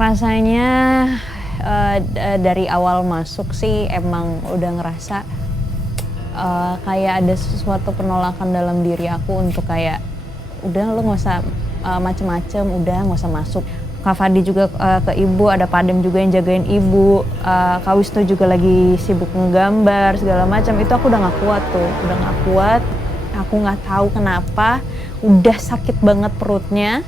Rasanya dari awal masuk sih emang udah ngerasa kayak ada sesuatu penolakan dalam diri aku untuk kayak udah lu nggak usah macem-macem, udah nggak usah masuk. Kak Fadi juga ke ibu, ada Padem juga yang jagain ibu, Kak Wisnu juga lagi sibuk ngegambar segala macam. Itu aku udah nggak kuat tuh, udah nggak kuat. Aku nggak tahu kenapa, udah sakit banget perutnya.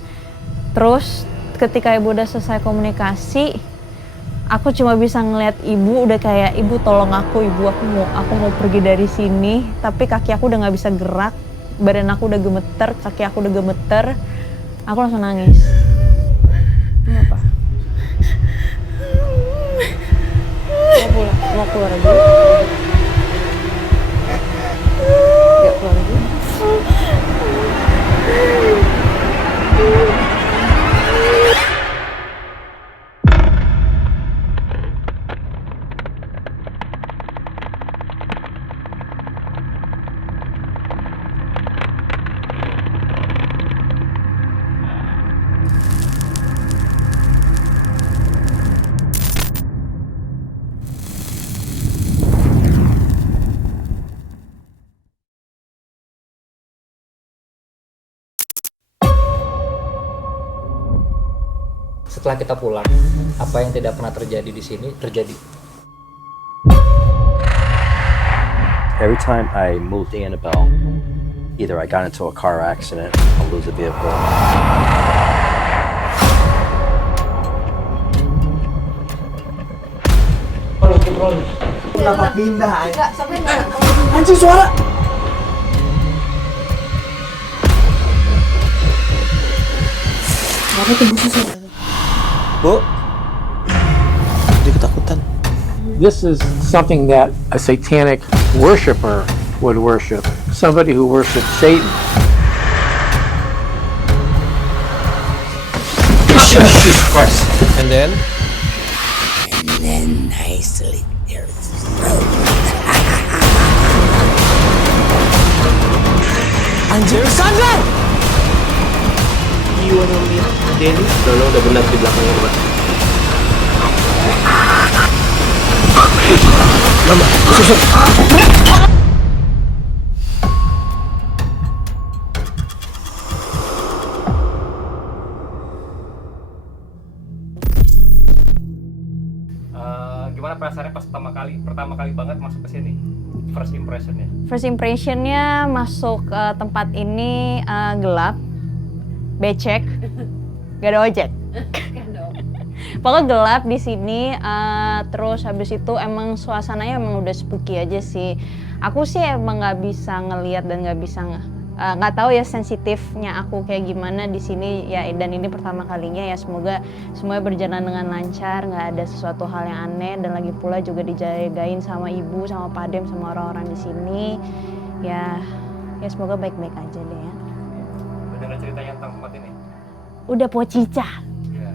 Terus ketika ibu udah selesai komunikasi, aku cuma bisa ngeliat ibu udah kayak, ibu tolong aku, ibu aku mau pergi dari sini. Tapi kaki aku udah nggak bisa gerak, badan aku udah gemeter, kaki aku udah gemeter. Aku langsung nangis. Kenapa? Mau keluar lagi? Gak keluar lagi? Setelah kita pulang, apa yang tidak pernah terjadi di sini terjadi. Every time I moved Annabelle, either I got into a car accident or lose a vehicle. Kenapa pindah? Anjing suara! Kenapa tembusnya suara? Bu, dia ketakutan. This is something that a satanic worshiper would worship. Somebody who worships Satan. Jesus Christ! And then I slit their throat. anjir, Sandra! Iwan yang lihat Denny, Dono udah benar di belakangnya, Mbak. Mama, susun. Gimana perasaannya pas pertama kali banget masuk ke sini? First impressionnya? First impressionnya masuk ke tempat ini gelap, becek, gak ada ojek. Pokoknya gelap di sini, terus habis itu emang suasananya emang udah spooky aja sih. Aku sih emang nggak bisa ngelihat dan nggak bisa nggak tahu ya sensitifnya aku kayak gimana di sini ya, dan ini pertama kalinya ya, semoga semuanya berjalan dengan lancar, nggak ada sesuatu hal yang aneh, dan lagi pula juga dijagain sama ibu, sama Padem, sama orang-orang di sini ya semoga baik-baik aja deh ya. Udah dengar ceritanya tentang tempat ini? Udah pocica. Iya.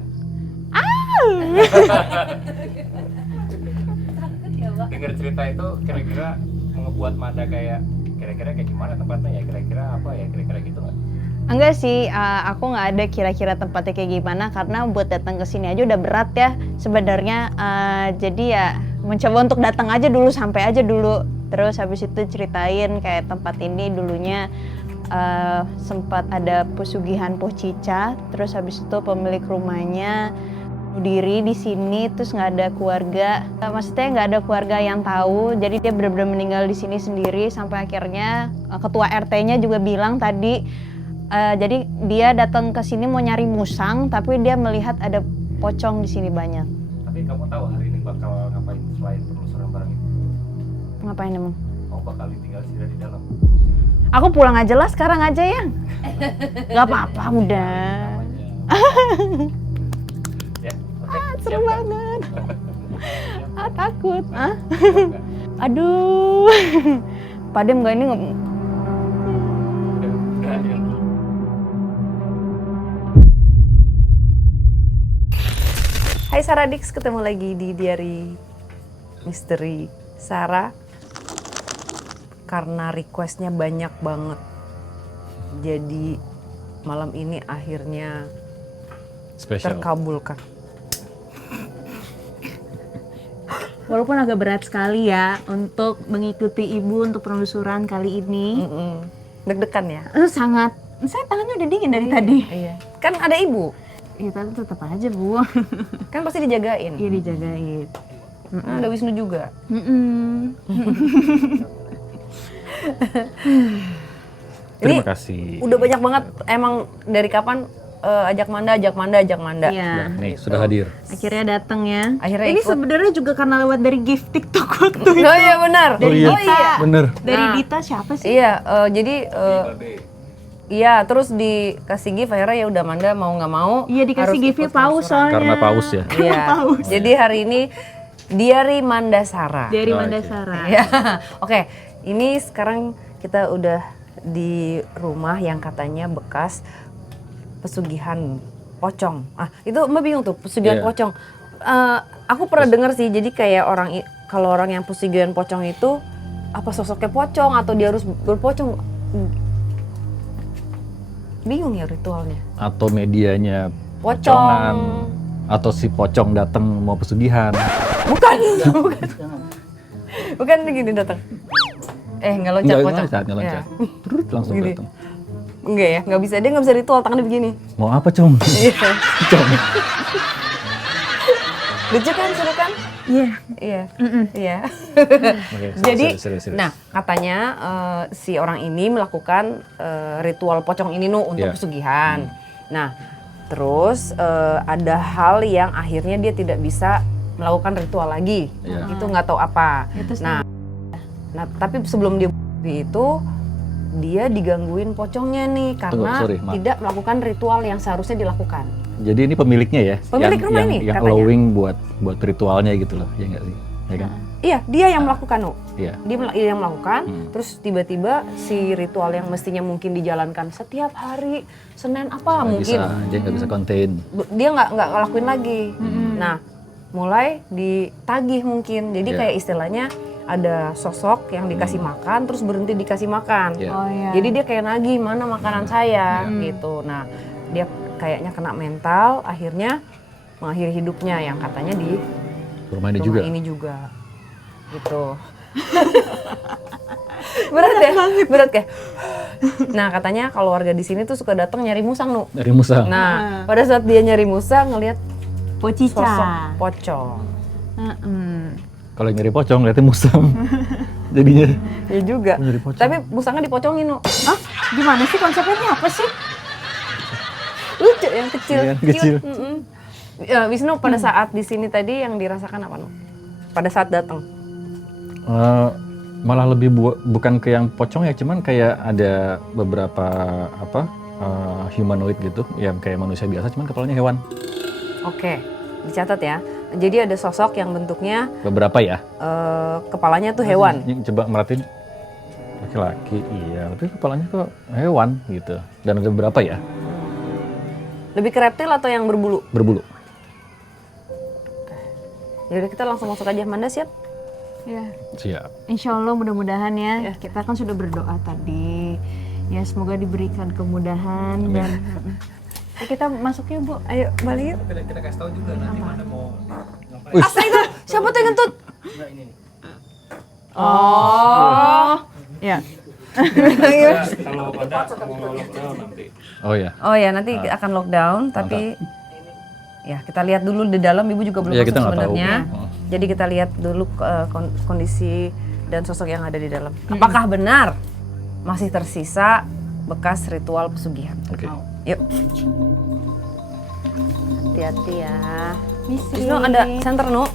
Dengar cerita itu kira-kira ngebuat Mada kayak kira-kira kayak gimana tempatnya ya, kira-kira apa ya, kira-kira gitu nggak? Enggak sih, aku nggak ada kira-kira tempatnya kayak gimana, karena buat datang ke sini aja udah berat ya sebenarnya. Jadi ya mencoba untuk datang aja dulu, sampai aja dulu, terus habis itu ceritain kayak tempat ini dulunya sempat ada pesugihan Pocica, terus habis itu pemilik rumahnya diri di sini, terus nggak ada keluarga, maksudnya nggak ada keluarga yang tahu, jadi dia benar-benar meninggal di sini sendiri sampai akhirnya ketua RT-nya juga bilang tadi, jadi dia datang ke sini mau nyari musang, tapi dia melihat ada pocong di sini banyak. Tapi kamu tahu hari ini bakal ngapain selain penelusuran barang itu? Ngapain emang? Kamu bakal tinggal sendiri di dalam? Aku pulang aja lah sekarang aja ya. Nggak apa-apa udah. Ya, oke. Seru banget. Takut. Aduh. Padem gak ini Hai Saradix, ketemu lagi di Diary Misteri Sarah. Karena requestnya banyak banget, jadi malam ini akhirnya terkabulkan. Walaupun agak berat sekali ya untuk mengikuti ibu untuk penelusuran kali ini. Deg-degan ya? Sangat, saya tangannya udah dingin dari tadi. Iya. Kan ada ibu, Iya, tapi tetap aja Bu. kan pasti dijagain. Iya dijagain. Nah, ada Wisnu juga. Terima kasih. Udah banyak banget emang dari kapan ajak Manda. Iya. Nih, sudah hadir. Akhirnya datang ya. Akhirnya Ini ikut. sebenarnya juga karena lewat dari gift TikTok waktu itu. Oh iya benar. Dari Dita. Bener. Dari Nah. Dita siapa sih? Iya, jadi iya, terus dikasih gift akhirnya ya udah Manda mau nggak mau. Iya dikasih harus giftnya ikut paus penelusuran. soalnya. Karena paus ya. Iya. Jadi hari ini Diari Mandasara. Dari Oh, Mandasara. Ya, oke. Ini sekarang kita udah di rumah yang katanya bekas pesugihan pocong. Ah, itu Mbak bingung tuh pesugihan Iya. pocong. Aku pernah dengar sih, jadi kayak kalau orang yang pesugihan pocong itu apa sosoknya pocong atau dia harus berpocong? Bingung ya ritualnya. Atau medianya Pocong. pocongan. Atau si pocong datang mau pesugihan. Bukan. Bukan begini datang. Nggak loncat pocong. Nggak loncat. Ya. Terus langsung Gini. datang. Enggak ya, nggak bisa. Dia nggak bisa ritual tangannya begini. Mau apa, Cung? Iya. Cung. Lucu kan, seru kan? Iya. Iya. Iya. Oke, Jadi, serius. nah katanya si orang ini melakukan ritual pocong ini untuk Iya. pesugihan. Nah, terus ada hal yang akhirnya dia tidak bisa melakukan ritual lagi. Iya. Itu nggak tahu apa. Itu Nah, tapi sebelum dia itu dia digangguin pocongnya nih karena sorry, maaf. tidak melakukan ritual yang seharusnya dilakukan. Jadi ini pemiliknya ya? Pemilik rumah ini, yang katanya. allowing buat ritualnya gitu loh, ya nggak sih? Ya kan? Iya, dia yang melakukan, Nu. Iya. Dia yang melakukan, terus tiba-tiba si ritual yang mestinya mungkin dijalankan setiap hari Senin apa Nggak mungkin bisa, dia nggak bisa contain. dia nggak ngelakuin lagi. Nah, mulai ditagih mungkin. Jadi Iya. kayak istilahnya ada sosok yang dikasih makan terus berhenti dikasih makan. Iya. Oh iya. Jadi dia kayak nagih mana makanan saya gitu. Nah, dia kayaknya kena mental, akhirnya mengakhiri hidupnya yang katanya di Rumah ini rumah juga. ini juga gitu. berat ya. Nah katanya kalau warga di sini tuh suka datang nyari musang, Nu. Dari musang. Nah pada saat dia nyari musang ngelihat Pocica. sosok pocong. Kalau nyari pocong, lihatnya musang. Jadinya. Ya juga. Nyari pocong. Tapi musangnya dipocongin, Nu. Hah? Gimana sih konsepnya ini apa sih? Lucu yang kecil. Iya, cute. kecil. Ya, Wisnu pada saat di sini tadi yang dirasakan apa, Nu? Pada saat datang. Malah lebih bukan ke yang pocong ya, cuman kayak ada beberapa humanoid gitu, yang kayak manusia biasa, cuman kepalanya hewan. Oke, dicatat ya. Jadi ada sosok yang bentuknya Beberapa ya. kepalanya tuh hewan. Coba merhatiin laki-laki, iya, tapi kepalanya kok hewan gitu. Dan ada beberapa ya, Lebih ke reptil atau yang berbulu? berbulu. Yaudah kita langsung masuk aja. Manda siap? Ya. Siap. Insya Allah mudah-mudahan ya. Kita kan sudah berdoa tadi. Ya semoga diberikan kemudahan dan kita masuk yuk Bu. Ayo balik yuk. Kita kasih tahu juga nanti mana mau. Asa itu, siapa tuh yang ngentut? Oh. Ya. Kalau pada mau lockdown nanti. Oh ya. Oh ya, nanti akan lockdown, tapi ya kita lihat dulu di dalam. Ibu juga belum Iya, masuk kita nggak tahu. sebenarnya. Oh. Jadi kita lihat dulu kondisi dan sosok yang ada di dalam. Apakah benar masih tersisa bekas ritual pesugihan? Oke. Yuk. Hati-hati ya. Misi. Wisnu ada center, Nu.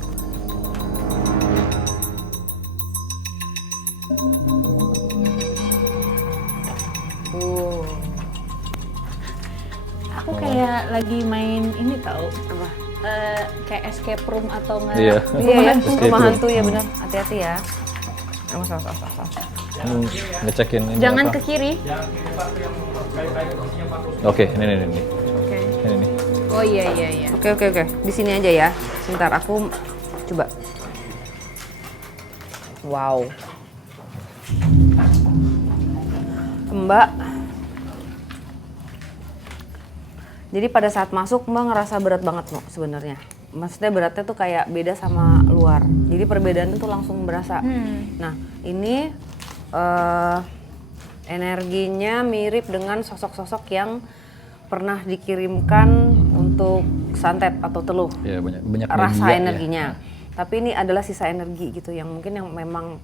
Aku kayak lagi main ini tahu apa? Kayak escape room atau nggak? Iya. Iya ya, Escape rumah room. hantu ya benar. Hati-hati ya. Awas. Ngecekin ini Jangan apa? ke kiri. Oke, ini. Oke. Ini nih. Oh iya. Oke. Di sini aja ya. Sebentar aku coba. Wow. Mbak. Jadi pada saat masuk Mbak ngerasa berat banget, Mbak, sebenarnya. maksudnya beratnya tuh kayak beda sama luar. Jadi perbedaannya tuh langsung berasa. Nah ini energinya mirip dengan sosok-sosok yang pernah dikirimkan untuk santet atau teluh. Ya, banyak Rasa media, energinya. ya. Tapi ini adalah sisa energi gitu yang mungkin yang memang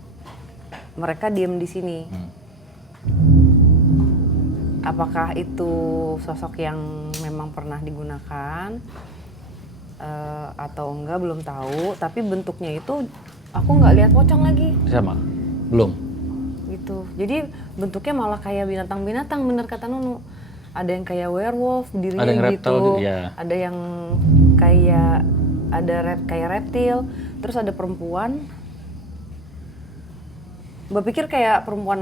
mereka diem di sini. Apakah itu sosok yang memang pernah digunakan atau enggak belum tahu. Tapi bentuknya itu aku nggak lihat pocong lagi. Sama? Belum. Gitu. Jadi bentuknya malah kayak binatang-binatang, bener kata Nunu. Ada yang kayak werewolf dirinya Ada yang gitu. reptil, ya. Ada yang kayak kayak reptil. Terus ada perempuan. Mbak pikir kayak perempuan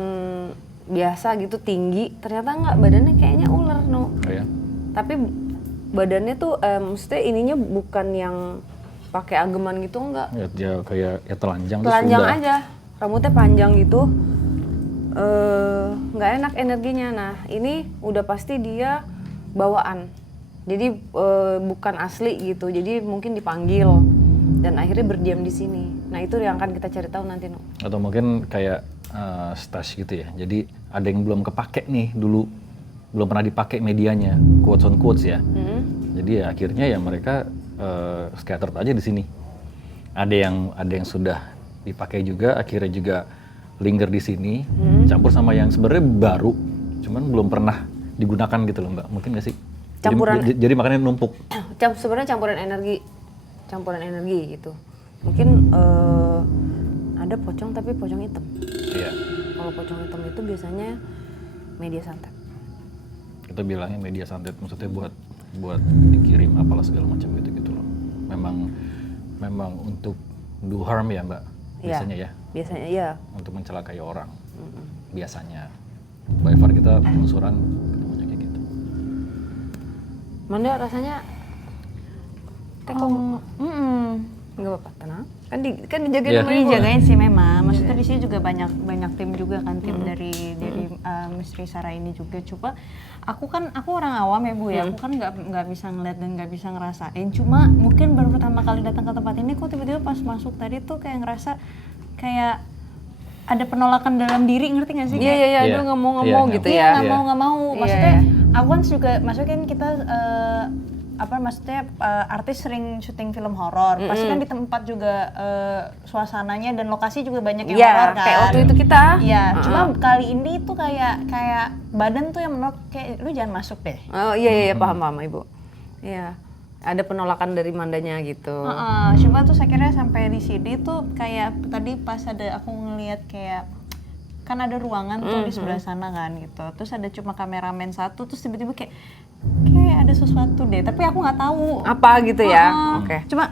biasa gitu tinggi, ternyata enggak, badannya kayaknya ular, no. Oh, ya? Tapi badannya tuh maksudnya ininya bukan yang pakai ageman gitu, enggak. Ya, dia kayak ya telanjang. terus Telanjang udah. aja, rambutnya panjang gitu. Nggak enak energinya. Nah ini udah pasti dia bawaan, jadi bukan asli gitu. Jadi mungkin dipanggil dan akhirnya berdiam di sini. Nah itu yang akan kita cari tahu nanti, no. Atau mungkin kayak stash gitu ya. Jadi ada yang belum kepake nih dulu, belum pernah dipakai medianya, quotes on quotes ya. Jadi ya akhirnya ya mereka scattered aja di sini. Ada yang sudah dipakai juga, akhirnya juga linger di sini, campur sama yang sebenarnya baru, cuman belum pernah digunakan gitu loh Mbak. Mungkin nggak sih? Campuran. Jadi makanya numpuk. Sebenarnya campuran energi gitu. Mungkin ada pocong tapi pocong hitam. Iya. Kalau pocong hitam itu biasanya media santet. Kita bilangnya media santet, maksudnya buat dikirim apalah segala macam gitu loh. Memang untuk do harm ya Mbak, biasanya ya. Biasanya ya. Untuk mencelakai orang. Biasanya. By far kita penelusuran ketemunya kayak gitu. Manda rasanya nggak apa-apa, tenang. Kan dijagain Iya. sama ibu. Dijagain sih memang. Maksudnya di sini juga banyak tim juga kan, tim dari Misteri Sarah ini juga. Coba aku orang awam ya Bu ya. Aku kan nggak bisa ngeliat dan nggak bisa ngerasain. Cuma mungkin baru pertama kali datang ke tempat ini, kok tiba-tiba pas masuk tadi tuh kayak ngerasa kayak ada penolakan dalam diri, ngerti nggak sih? Iya, aduh nggak mau gitu ya. Nggak mau. Maksudnya aku kan juga, maksudnya kan kita artis sering syuting film horor. Pasti kan di tempat juga suasananya dan lokasi juga banyak yang horor kan. Kayak waktu itu kita. Iya, cuma kali ini tuh kayak badan tuh yang menolak, kayak lu jangan masuk deh. Oh iya paham Ibu. Iya. Ada penolakan dari Mandanya gitu. Cuma tuh saya kira sampai di sini tuh kayak tadi pas aku ngelihat kayak kan ada ruangan tuh di sebelah sana kan gitu. Terus ada cuma kameramen satu, terus tiba-tiba kayak ada sesuatu deh. Tapi aku nggak tahu Apa gitu ya? Oke. Cuma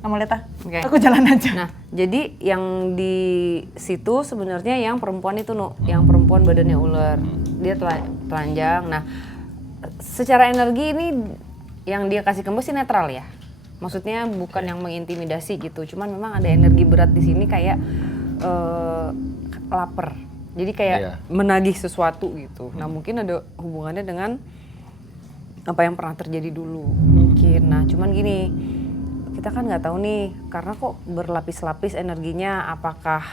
kamu lihat Oke. aku jalan aja. Nah, jadi yang di situ sebenarnya yang perempuan itu, yang perempuan badannya ular. Dia telanjang. Nah, secara energi ini yang dia kasih ke Mbak sih netral ya. Maksudnya bukan yang mengintimidasi gitu. Cuman memang ada energi berat di sini kayak lapar. Jadi kayak menagih sesuatu gitu. Nah, mungkin ada hubungannya dengan apa yang pernah terjadi dulu. Mungkin. Nah, cuman gini, kita kan nggak tahu nih, karena kok berlapis-lapis energinya, apakah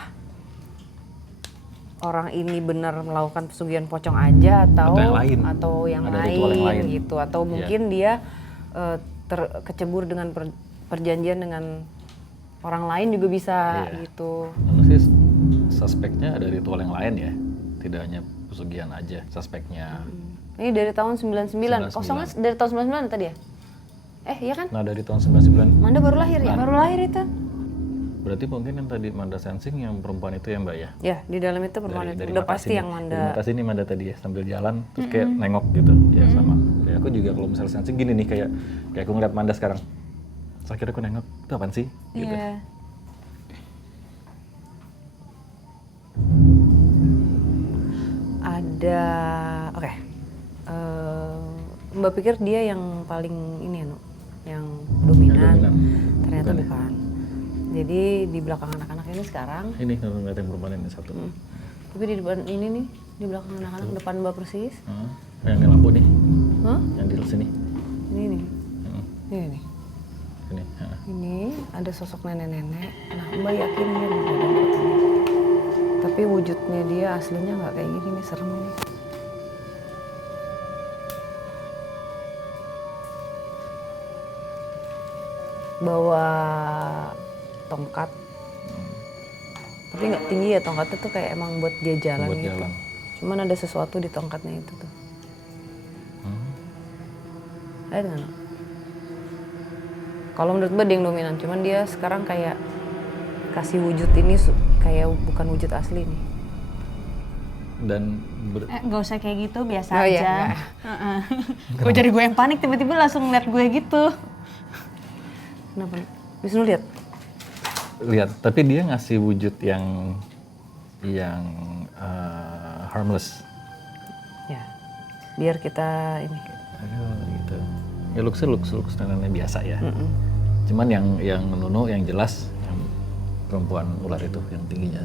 orang ini benar melakukan pesugihan pocong aja atau yang lain gitu, atau mungkin dia kecebur dengan perjanjian dengan orang lain juga bisa gitu. Manusia suspeknya ada ritual yang lain ya, tidak hanya pesugihan aja suspeknya. Ini dari tahun 99. Kosongnya dari tahun 99 tadi ya? Iya kan? Nah dari tahun 99. Manda baru lahir ya? Baru lahir itu. Berarti mungkin yang tadi Manda sensing yang perempuan itu ya Mbak ya? Ya, di dalam itu perempuan itu. Udah pasti yang Manda. Dari mata sini Manda tadi ya, sambil jalan terus kayak nengok gitu. Ya sama. Kayak aku juga kalau misalnya sensing gini nih, kayak aku ngeliat Manda sekarang. Terus akhirnya aku nengok, itu apaan sih? Gitu. Iya. Ada, oke. Mbak pikir dia yang paling ini ya, yang dominan. Ternyata bukan. Jadi di belakang anak-anak ini sekarang. Ini ngeliat yang perempuan ini satu. Tapi di depan ini nih, di belakang anak-anak, depan Mbak persis. Yang ini lampu nih. Hah? Yang di sini. Ini nih. Ini nih. ini. Ini ada sosok nenek-nenek. Nah, Mbak yakin dia nggak ada buat ini. Tapi wujudnya dia aslinya nggak kayak gini nih, serem ini. Bawa tongkat. Tapi nggak tinggi ya tongkatnya tuh, kayak emang buat dia jalan Buat gitu. jalan. Cuman ada sesuatu di tongkatnya itu tuh. Ada nggak? Kalau menurut Mbak dia yang dominan, cuman dia sekarang kayak kasih wujud ini kayak bukan wujud asli nih. Dan Gak usah kayak gitu, biasa Oh, iya, aja. Gue jadi gue yang panik, tiba-tiba langsung ngeliat gue gitu. Kenapa? Wisnu lihat? lihat, tapi dia ngasih wujud yang harmless. Ya, biar kita ini. Ayo, gitu. Ya looks nenek biasa ya. Cuman yang Nunu yang jelas yang perempuan ular itu yang tingginya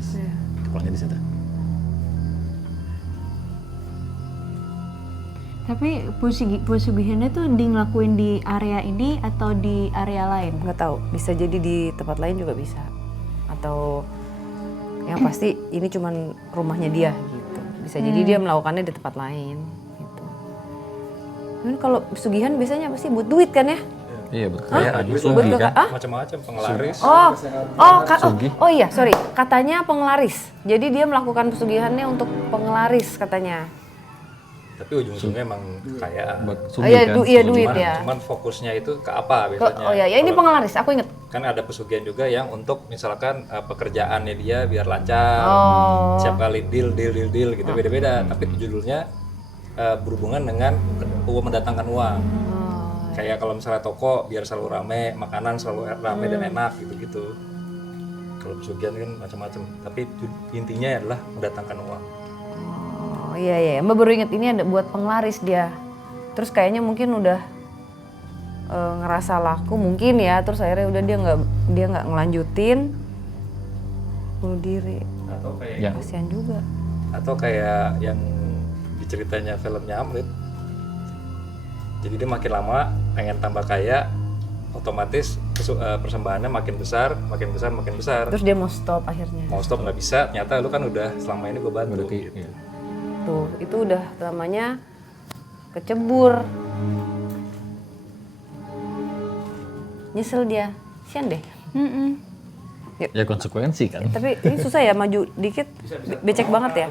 kepalanya di situ. Tapi pesugihannya tuh ngelakuin di area ini atau di area lain? Nggak tahu, bisa jadi di tempat lain juga bisa. Atau yang pasti ini cuman rumahnya dia gitu. Bisa jadi dia melakukannya di tempat lain gitu. Cuman kalau pesugihan biasanya pasti buat duit kan ya? Iya betul. Buat Sugi kan. macam-macam penglaris. Oh iya, sorry. Katanya penglaris. Jadi dia melakukan pesugihannya untuk penglaris katanya. Tapi ujung-ujungnya emang kekayaan. Buat Oh iya, kan. duit Cuman- ya. Cuman fokusnya itu ke apa biasanya? Oh iya, ya ini Kalau- penglaris. Aku inget. Kan ada pesugihan juga yang untuk misalkan pekerjaannya dia biar lancar. Oh. Setiap kali deal gitu beda-beda. Tapi judulnya berhubungan dengan mendatangkan uang. Kayak kalau misalnya toko biar selalu rame, makanan selalu rame dan enak gitu-gitu. Kalau pesugihan kan macam-macam. Tapi intinya adalah mendatangkan uang. Oh iya, Mbak baru inget ini ada buat penglaris dia. Terus kayaknya mungkin udah ngerasa laku mungkin ya. Terus akhirnya udah dia nggak ngelanjutin, bunuh diri. Atau kayak Yang Kasihan juga. atau kayak yang di ceritanya filmnya Amrit. Jadi dia makin lama pengen tambah kaya, otomatis persembahannya makin besar. Terus dia mau stop akhirnya. Mau stop nggak bisa, ternyata lu kan udah selama ini gue bantu. berarti Gitu. iya. Tuh, itu udah namanya kecebur. Nyesel dia. Sian deh. Ya konsekuensi kan. Tapi ini susah ya, maju dikit becek banget ya.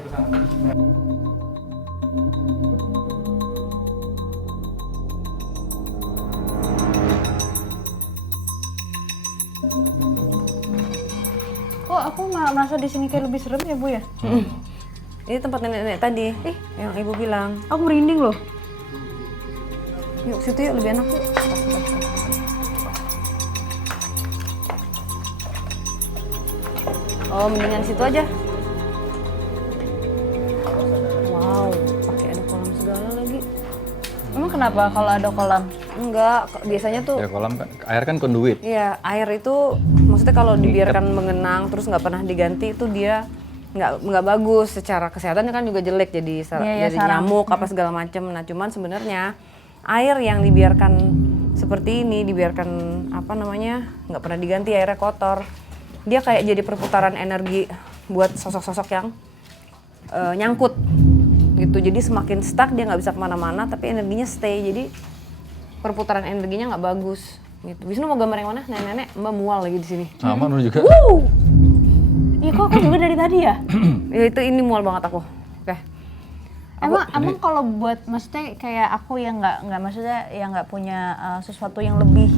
Kok aku malah merasa di sini kayak lebih serem ya, Bu ya? Ini tempat nenek-nenek tadi, yang ibu bilang. Aku merinding loh. Yuk situ yuk, lebih enak yuk. Oh, mendingan situ aja. Wow, pakai ada kolam segala lagi. Emang kenapa kalau ada kolam? Enggak, biasanya tuh Ya kolam kan, air kan konduit. iya, air itu maksudnya kalau dibiarkan mengenang terus nggak pernah diganti itu dia nggak bagus secara kesehatan kan juga jelek jadi Iya, jadi sarang. nyamuk apa segala macam. Nah, cuman sebenarnya air yang dibiarkan seperti ini dibiarkan apa namanya nggak pernah diganti, airnya kotor. Dia kayak jadi perputaran energi buat sosok-sosok yang nyangkut gitu. Jadi semakin stuck dia nggak bisa kemana-mana tapi energinya stay. Jadi perputaran energinya nggak bagus gitu. Wisnu mau gambar yang mana? Nenek-nenek, Mbak mual lagi di sini. Sama Nunu juga. Iya kok aku juga dari tadi ya? Ya itu ini mual banget aku. Oke. Emang kalau buat maksudnya kayak aku yang nggak maksudnya yang nggak punya sesuatu yang lebih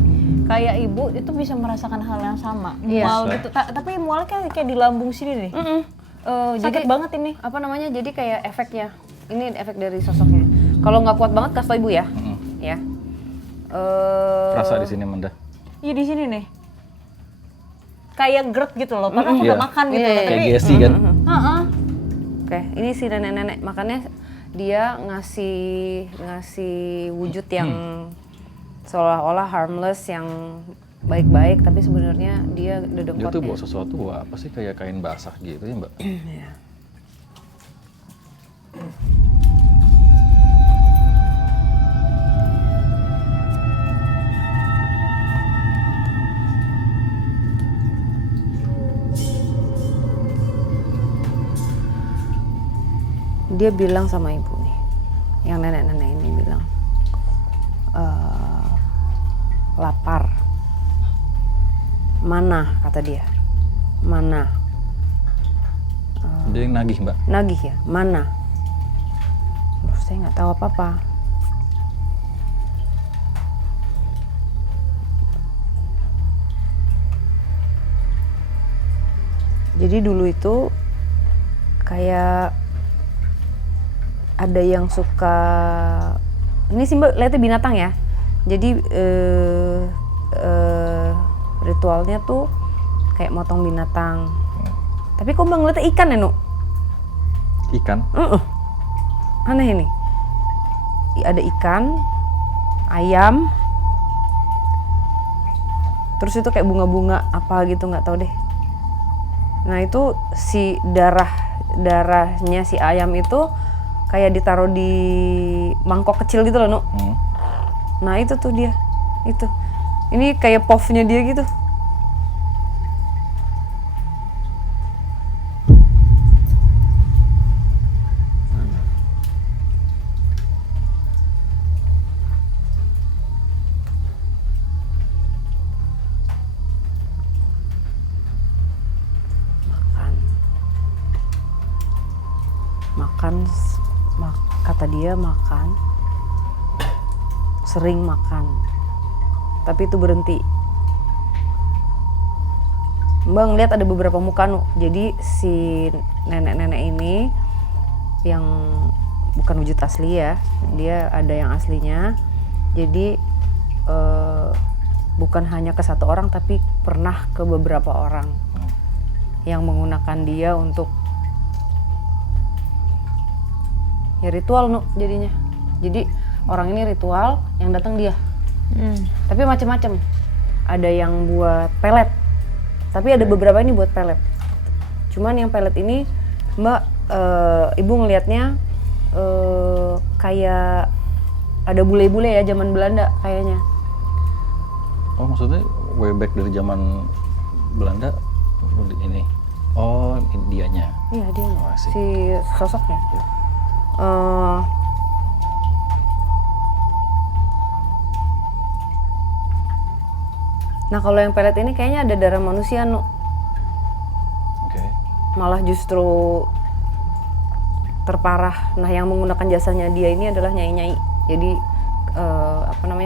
kayak ibu itu bisa merasakan hal yang sama. Iya. Mual gitu. Tapi mualnya kayak di lambung sini nih. Sakit banget ini. Apa namanya? Jadi kayak efeknya. Ini efek dari sosoknya. Kalau nggak kuat banget kasih tau ibu ya. Ya. Rasa di sini Manda. Iya di sini nih. Kayak GERD gitu loh. Padahal udah Iya. makan gitu Iya, loh. iya, Kayak Tapi Gesi kan. Oke, ini si nenek-nenek. Makanya dia ngasih wujud yang seolah-olah harmless, yang baik-baik, tapi sebenarnya dia Dia dedengkotnya. tuh bawa sesuatu, bawa apa sih kayak kain basah gitu ya Mbak. Iya. dia bilang sama ibu nih, yang nenek-nenek ini bilang, lapar. Mana, kata dia. Mana? Dia yang nagih, Mbak. Nagih ya? Mana? Aduh, saya nggak tahu apa-apa. Jadi dulu itu kayak ada yang suka, ini sih Mbak lihatnya binatang ya. Jadi ritualnya tuh kayak motong binatang. Tapi kok Bang ngeliatnya ikan ya, Nu? Ikan? Aneh ini. Ada ikan, ayam, terus itu kayak bunga-bunga apa gitu, nggak tahu deh. Nah itu si darahnya si ayam itu kayak ditaruh di mangkok kecil gitu loh, Nu. Nah itu tuh dia, itu. Ini kayak puffnya dia gitu. Kata dia makan, sering makan, tapi itu berhenti. Bang lihat ada beberapa muka, Nu. Jadi si nenek-nenek ini yang bukan wujud asli ya, dia ada yang aslinya. Jadi bukan hanya ke satu orang, tapi pernah ke beberapa orang yang menggunakan dia untuk ya ritual, Nu, jadinya. Jadi orang ini ritual, yang datang dia. Tapi macam-macam. Ada yang buat pelet, tapi ada beberapa ini buat pelet. Cuman yang pelet ini, Mbak, Ibu ngelihatnya kayak ada bule-bule ya, zaman Belanda kayaknya. Oh, maksudnya way back dari zaman Belanda ini? Oh, dianya? Iya, dia. Oh, si sosoknya. Nah kalau yang pelet ini kayaknya ada darah manusia, Nu. Oke. Malah justru terparah. Nah yang menggunakan jasanya dia ini adalah nyai-nyai. Jadi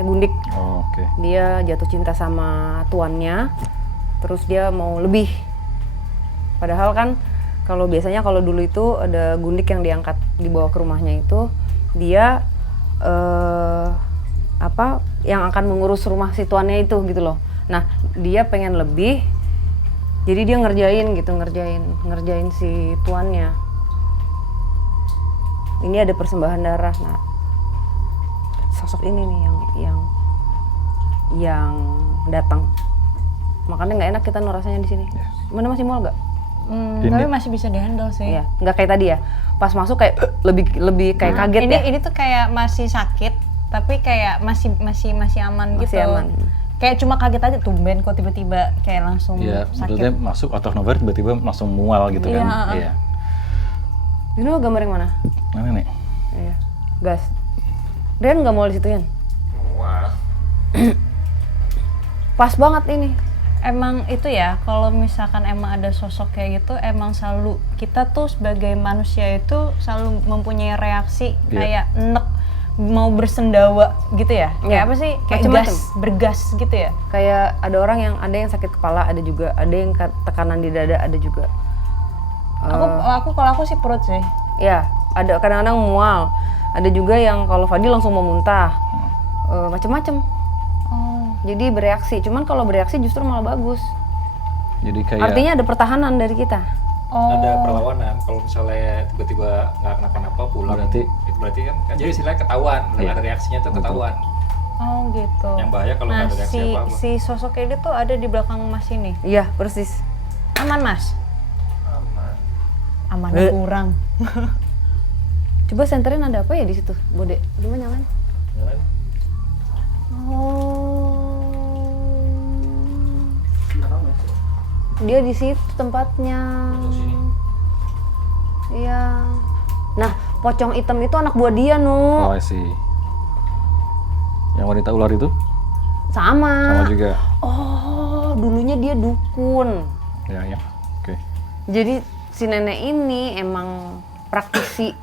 gundik. Oh, oke. Dia jatuh cinta sama tuannya, terus dia mau lebih. Padahal kan kalau biasanya kalau dulu itu ada gundik yang diangkat dibawa ke rumahnya itu, dia yang akan mengurus rumah si tuannya itu gitu loh. Nah dia pengen lebih, jadi dia ngerjain si tuannya. Ini ada persembahan darah. Nah sosok ini nih yang datang. Makanya nggak enak kita rasanya di sini. Mana masih mual gak? Tapi masih bisa dihandle sih. Iya, nggak kayak tadi ya. Pas masuk kayak lebih kayak kaget ya. Ini tuh kayak masih sakit, tapi kayak masih aman Masih gitu. aman. Kayak cuma kaget aja, tumben kok tiba-tiba kayak langsung Iya, sakit. maksudnya masuk out of nowhere tiba-tiba langsung mual gitu kan. Iya. Ini lo gambar yang mana? Mana nih? Iya. Gas. Rian nggak mau di situ, Yan? Wah. Pas banget ini. Emang itu ya, kalau misalkan emang ada sosok kayak gitu, emang selalu kita tuh sebagai manusia itu selalu mempunyai reaksi kayak enek, mau bersendawa gitu ya. Kayak apa sih? Kayak Macem-macem. bergas gitu ya. Kayak ada orang yang ada yang sakit kepala, ada juga, ada yang tekanan di dada, ada juga. Kalau aku sih perut sih. Ya, ada kadang-kadang mual. Ada juga yang kalau Fadil langsung mau muntah. Macem-macem. Jadi bereaksi. Cuman kalau bereaksi justru malah bagus. Jadi kayak Artinya ada pertahanan dari kita. Ada perlawanan. Kalau misalnya tiba-tiba nggak kenapa-napa pulang, Berarti- itu berarti kan jadi istilahnya ketahuan. Iya. Ada reaksinya tuh ketahuan. Oh gitu. Yang bahaya kalau nggak ada reaksi apa-apa. si sosok ini tuh ada di belakang Mas ini. Iya, persis. Aman Mas? Aman. Aman kurang. Coba senterin ada apa ya di situ, Bode? Coba nyalain. Dia di situ tempatnya. Iya. Nah, pocong hitam itu anak buah dia, Nu. Oh, I see. Yang wanita ular itu? Sama. Sama juga. Oh, dulunya dia dukun. Ya. Oke. Jadi si nenek ini emang praktisi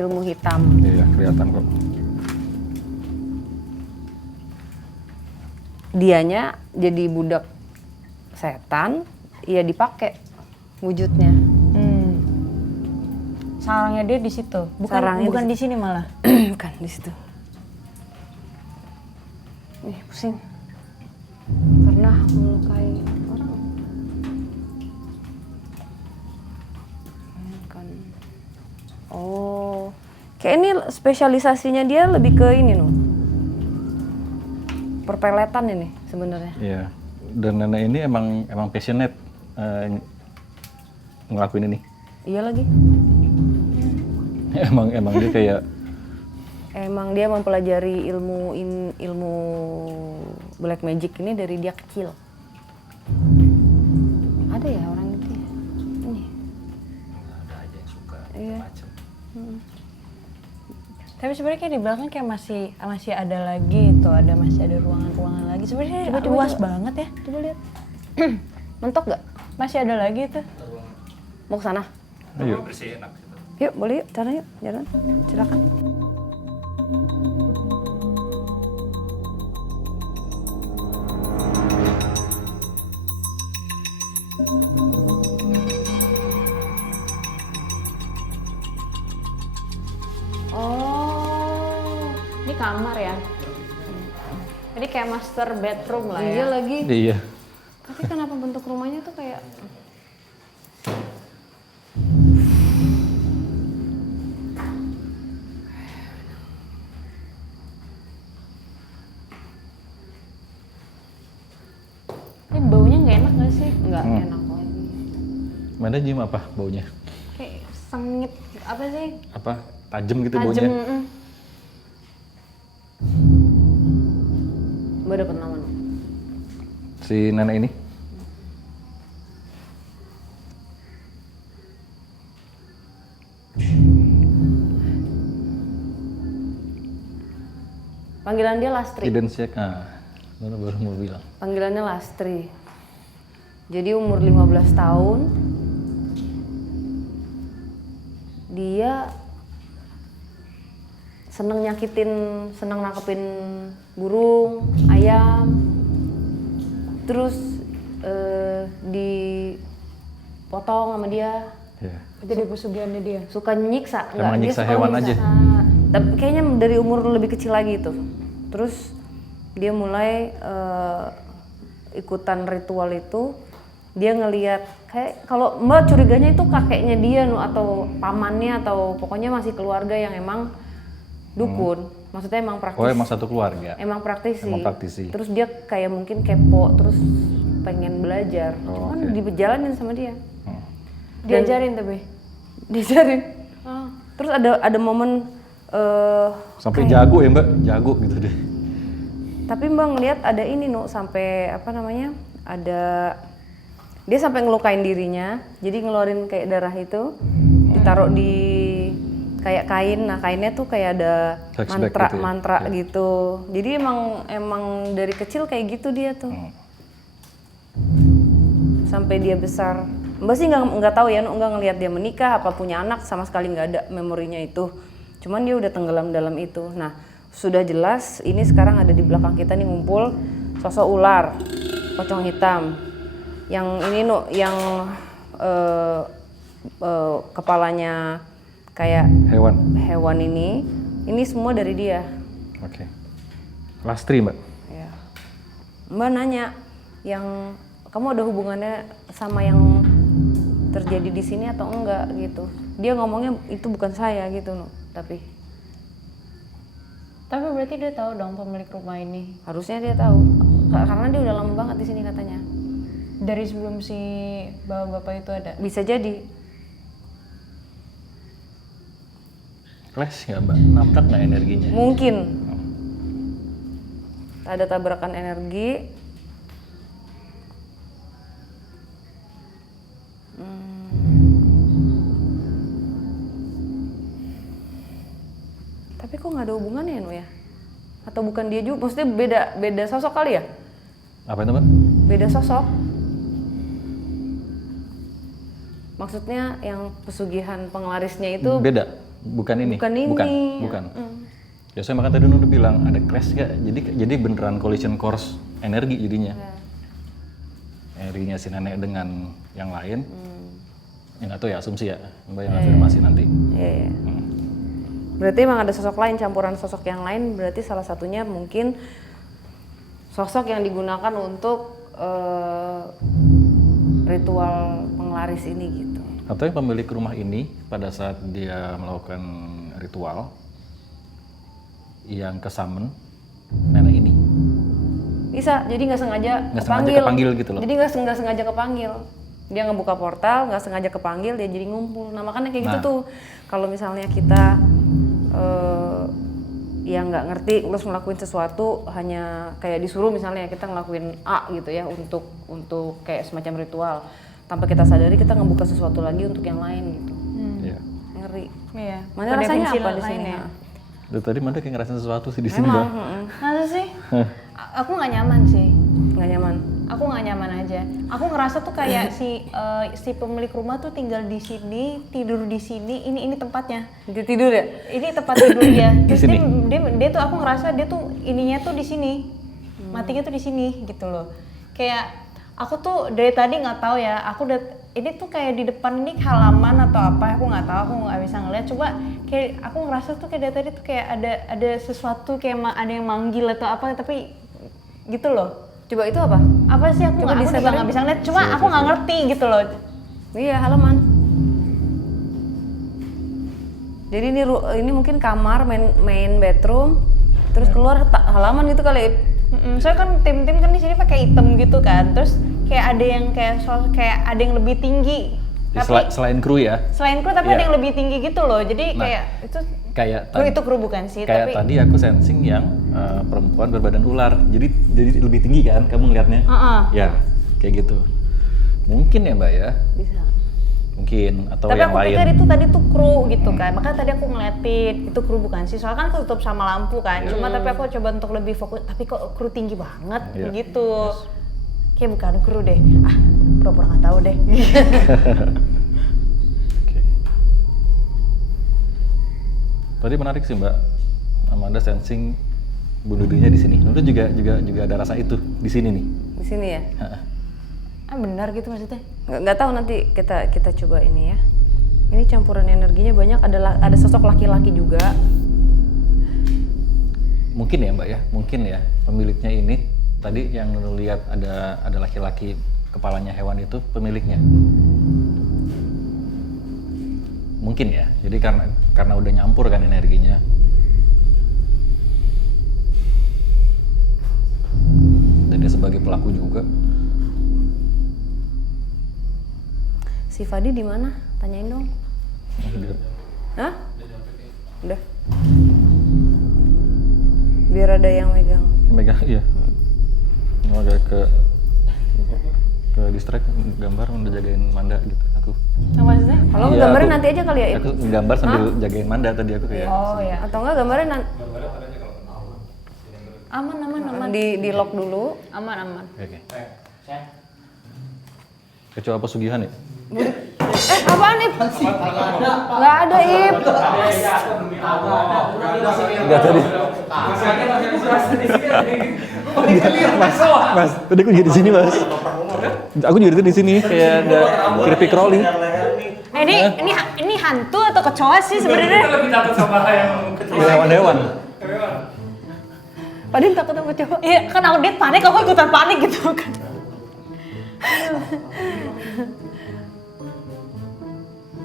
ilmu hitam. Iya, kelihatan kok. Dianya jadi budak setan, ya dipakai wujudnya. Sarangnya dia di situ. Sarangnya Bukan di di sini malah. Bukan di situ. Ih, pusing. Pernah melukai orang. Kan. Oh, kayak ini spesialisasinya dia lebih ke ini loh. Perpeletan ini sebenarnya. Iya. Dan nenek ini emang passionate ngelakuin ini. Iya lagi. emang dia kayak Emang dia mempelajari ilmu black magic ini dari dia kecil. Ada ya orang itu ya? Ini. Ada aja yang suka Iya. macam. Tapi sebenarnya kayak di belakang kayak masih ada lagi tuh, masih ada ruangan-ruangan lagi. Sebenarnya luas banget ya. Coba lihat. Mentok gak? Masih ada lagi tuh. Mau ke sana? ayo. Bersih enak gitu. Yuk, boleh yuk, jalan yuk, jalan. Silakan. Oh, ini kamar ya. Jadi kayak master bedroom lah Iya ya. lagi. Iya. Tapi kenapa bentuk rumahnya tuh kayak Ini baunya nggak enak nggak sih? nggak Hmm. enak lagi. Mana Jim apa baunya? Kayak sengit apa sih? Apa tajam gitu Tajem. baunya? Mbak dapet nama nih. Si nenek ini? Panggilan dia Lastri. Identik. Baru mau bilang. Panggilannya Lastri. Jadi umur 15 tahun. Dia seneng nyakitin, seneng nangkepin burung, ayam. Terus dipotong sama dia. Iya. Itu di pesugihannya dia. Suka nyiksa, Emang dia nyiksa suka hewan nyiksa. aja? Tapi kayaknya dari umur lebih kecil lagi tuh. Terus dia mulai ikutan ritual itu. Dia ngelihat kayak kalau Mbak curiganya itu kakeknya dia atau pamannya atau pokoknya masih keluarga yang emang dukun. Maksudnya emang praktis. Oh, emang satu keluarga. Emang praktisi. Emang praktisi. Terus dia kayak mungkin kepo, terus pengen belajar. Oh, Cuman oke. dijalanin sama dia. Diajarin tapi. Diajarin. Terus ada momen Sampai jago ya Mbak, jago gitu deh. tapi Mbak ngelihat ada ini sampai apa namanya? Ada dia sampai ngelukain dirinya. Jadi ngeluarin kayak darah itu ditaruh di kayak kain. Nah, kainnya tuh kayak ada Flashback mantra gitu ya? mantra Iya. gitu. Jadi emang dari kecil kayak gitu dia tuh. Sampai dia besar. Mbak sih nggak tahu ya, nggak ngelihat dia menikah apa punya anak, sama sekali nggak ada memorinya itu. Cuman dia udah tenggelam dalam itu. Nah, sudah jelas ini sekarang ada di belakang kita nih ngumpul sosok ular, pocong hitam. Yang ini yang kepalanya kayak hewan ini semua dari dia. Oke. Lastri Mbak. Ya. Mbak nanya, yang kamu ada hubungannya sama yang terjadi di sini atau enggak gitu. Dia ngomongnya itu bukan saya gitu tapi berarti dia tahu dong pemilik rumah ini. harusnya dia tahu karena dia udah lama banget di sini katanya. Dari sebelum si bapak-bapak itu ada. Bisa jadi. Clash nggak Mbak? Nabrak nggak energinya? Mungkin. Ada tabrakan energi. hubungannya ya, Nu ya? Atau bukan dia juga? Maksudnya beda sosok kali ya? Apa itu, Mbak? Beda sosok. Maksudnya yang pesugihan penglarisnya itu Beda, bukan ini. Bukan ini. Bukan. Ya saya makan tadi udah bilang ada crash gak? Jadi beneran collision course energi jadinya. Energinya si nenek dengan yang lain. Ya nggak tahu ya, asumsi ya, Mbak yang afirmasi nanti. Iya. Berarti emang ada sosok lain, campuran sosok yang lain. Berarti salah satunya mungkin sosok yang digunakan untuk ritual penglaris ini gitu. Atau yang pemilik rumah ini pada saat dia melakukan ritual yang kesamen nenek ini. Bisa, jadi nggak sengaja kepanggil gitu loh. Jadi nggak sengaja kepanggil. Dia ngebuka portal, nggak sengaja kepanggil, dia jadi ngumpul. Nah makanya kayak gitu tuh. Kalau misalnya kita yang nggak ngerti terus ngelakuin sesuatu hanya kayak disuruh misalnya kita ngelakuin A gitu ya untuk kayak semacam ritual, tanpa kita sadari kita ngebuka sesuatu lagi untuk yang lain gitu. Iya. Ngeri. Iya. Mana rasanya apa di sini? Ya? Dari tadi Manda kayak ngerasain sesuatu sih di sini, Mbak. Masa sih? Aku nggak nyaman sih. Nggak nyaman. Aku nggak nyaman aja. Aku ngerasa tuh kayak si pemilik rumah tuh tinggal di sini, tidur di sini. Ini tempatnya. Dia tidur ya? Ini tempat tidur dia. Terus sini? dia tuh aku ngerasa dia tuh ininya tuh di sini. Matinya tuh di sini gitu loh. Kayak aku tuh dari tadi nggak tahu ya. Ini tuh kayak di depan ini halaman atau apa? Aku nggak tahu. Aku nggak bisa ngeliat. Coba kayak aku ngerasa tuh kayak dari tadi tuh kayak ada sesuatu kayak ada yang manggil atau apa. Tapi gitu loh. Coba itu apa? Apa sih aku juga nggak bisa ngeliat. Cuma aku nggak ngerti gitu loh. Iya, halaman. Jadi ini mungkin kamar, main bedroom, terus keluar halaman gitu kali. Soalnya kan tim-tim kan di sini pakai hitam gitu kan. Terus kayak ada yang kayak ada yang lebih tinggi. Ya, Tapi selain kru ya. selain kru tapi ada yang lebih tinggi gitu loh. Jadi kayak itu kru itu kru bukan sih, kayak tapi tadi aku sensing yang perempuan berbadan ular. Jadi lebih tinggi kan kamu ngelihatnya? Ya, kayak gitu. Mungkin ya, Mbak ya? Bisa. Mungkin atau tapi yang aku lain. pikir itu tadi tuh kru gitu kan. Makanya tadi aku ngeliatin itu kru bukan sih. Soalnya kan ketutup sama lampu kan. Cuma tapi aku coba untuk lebih fokus. Tapi kok kru tinggi banget gitu. Kayak bukan kru deh. Pura-pura nggak tahu deh. Tadi menarik sih, Mbak. Amanda sensing bunuh dirinya di sini. Menurut juga ada rasa itu di sini nih. Di sini ya? Benar gitu maksudnya? Nggak tahu, nanti kita coba ini ya. Ini campuran energinya banyak. Ada sosok laki-laki juga. Mungkin ya, Mbak ya. Mungkin ya pemiliknya ini tadi yang lihat ada laki-laki kepalanya hewan itu pemiliknya. Mungkin ya. Jadi karena udah nyampur kan energinya. Dan dia sebagai pelaku juga. Si Fadi di mana? Tanyain dong. Hah? Udah. Biar ada yang megang. Megang, iya. Agak ke distract gambar udah jagain Manda gitu aku. Maksudnya? Kalau Iya, gambarnya aku- nanti aja kali ya. Aku gambar sambil jagain Manda tadi aku kayak. Oh ya. Atau enggak gambarnya Aman. di lock dulu. Aman. Oke. Kecoa pesugihan ya? Apaan Ip? Nggak ada Ip. Enggak tadi. Mas, tadi aku juga di sini, Mas. Aku juga di sini kayak ada creepy crawling. Ini hantu atau kecoa sih sebenarnya? Lebih takut sama yang Hewan-hewan. Padahal takut sama kecoa. Iya, kan aku dia panik, aku ikutan panik gitu kan.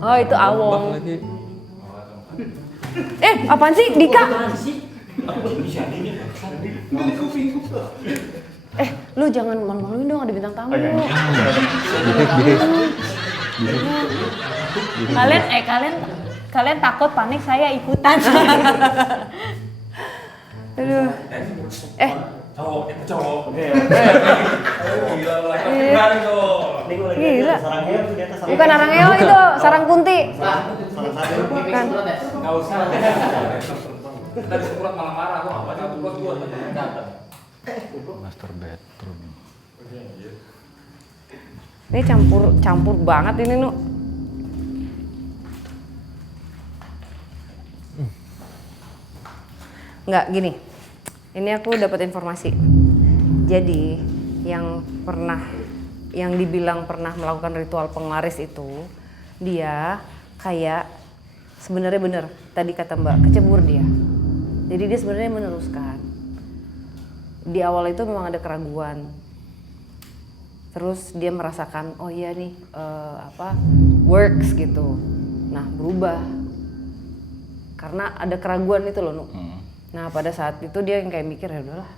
Oh itu awong. Lagi. Apaan sih Dika? Lu jangan malu-maluin dong, ada bintang tamu. Kalian takut panik, saya ikutan. Aduh. cowok. Gila. Bukan arangeo itu, sarang kunti. Bukan. Tadi semprot malah marah, aku apa cabut buat gua datang. Master bedroom. Ini campur banget ini Nu. Nggak gini. Ini aku dapat informasi. Jadi yang dibilang pernah melakukan ritual penglaris itu, dia kayak sebenarnya bener tadi kata Mbak, kecebur dia. Jadi dia sebenarnya meneruskan. Di awal itu memang ada keraguan. Terus dia merasakan, oh iya nih works gitu. Nah berubah karena ada keraguan itu loh Nu. Nah pada saat itu dia yang kayak mikir ya udahlah,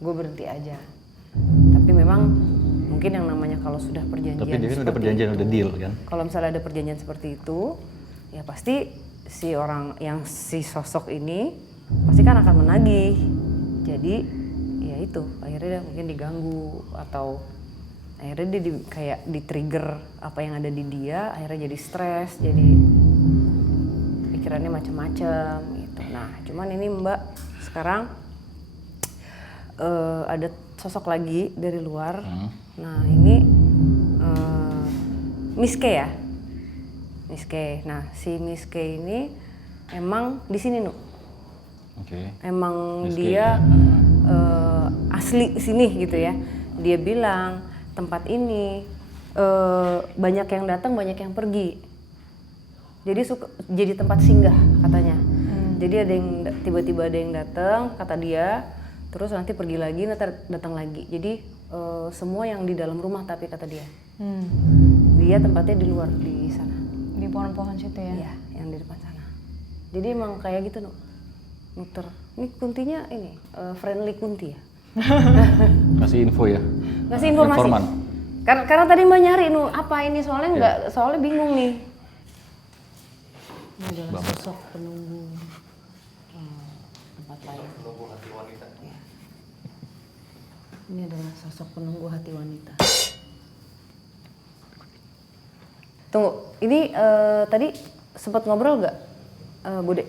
gue berhenti aja. Tapi memang mungkin yang namanya kalau sudah perjanjian. Tapi dia kan udah perjanjian, udah deal kan. Kalau misalnya ada perjanjian seperti itu, ya pasti si sosok ini pasti kan akan menagih. Jadi ya itu akhirnya dia mungkin diganggu atau akhirnya dia kayak di-trigger apa yang ada di dia, akhirnya jadi stres, jadi pikirannya macam-macam gitu. Nah, cuman ini Mbak sekarang ada sosok lagi dari luar. Nah, ini Miss K ya. Miss K. Nah, si Miss K ini emang di sini Nu. Oke. Emang Miss K, dia asli sini gitu ya. Dia bilang tempat ini banyak yang datang, banyak yang pergi. Jadi jadi tempat singgah katanya. Jadi ada yang tiba-tiba ada yang datang kata dia, terus nanti pergi lagi, nanti datang lagi. Jadi semua yang di dalam rumah tapi kata dia. Dia tempatnya di luar di sana. Di pohon-pohon situ ya? Iya, yang di depan sana. Jadi emang kayak gitu Nu. Muter. Ini kuntinya ini friendly kunti ya. Kasih info ya. Ngasih informasi. Informan. Karena tadi Mbak nyari Nu, apa ini soalnya soalnya bingung nih. Ini adalah sosok penunggu tempat lain. Penunggu hati wanita. Ya. Ini adalah sosok penunggu hati wanita. Tunggu, ini tadi sempat ngobrol nggak, Bude?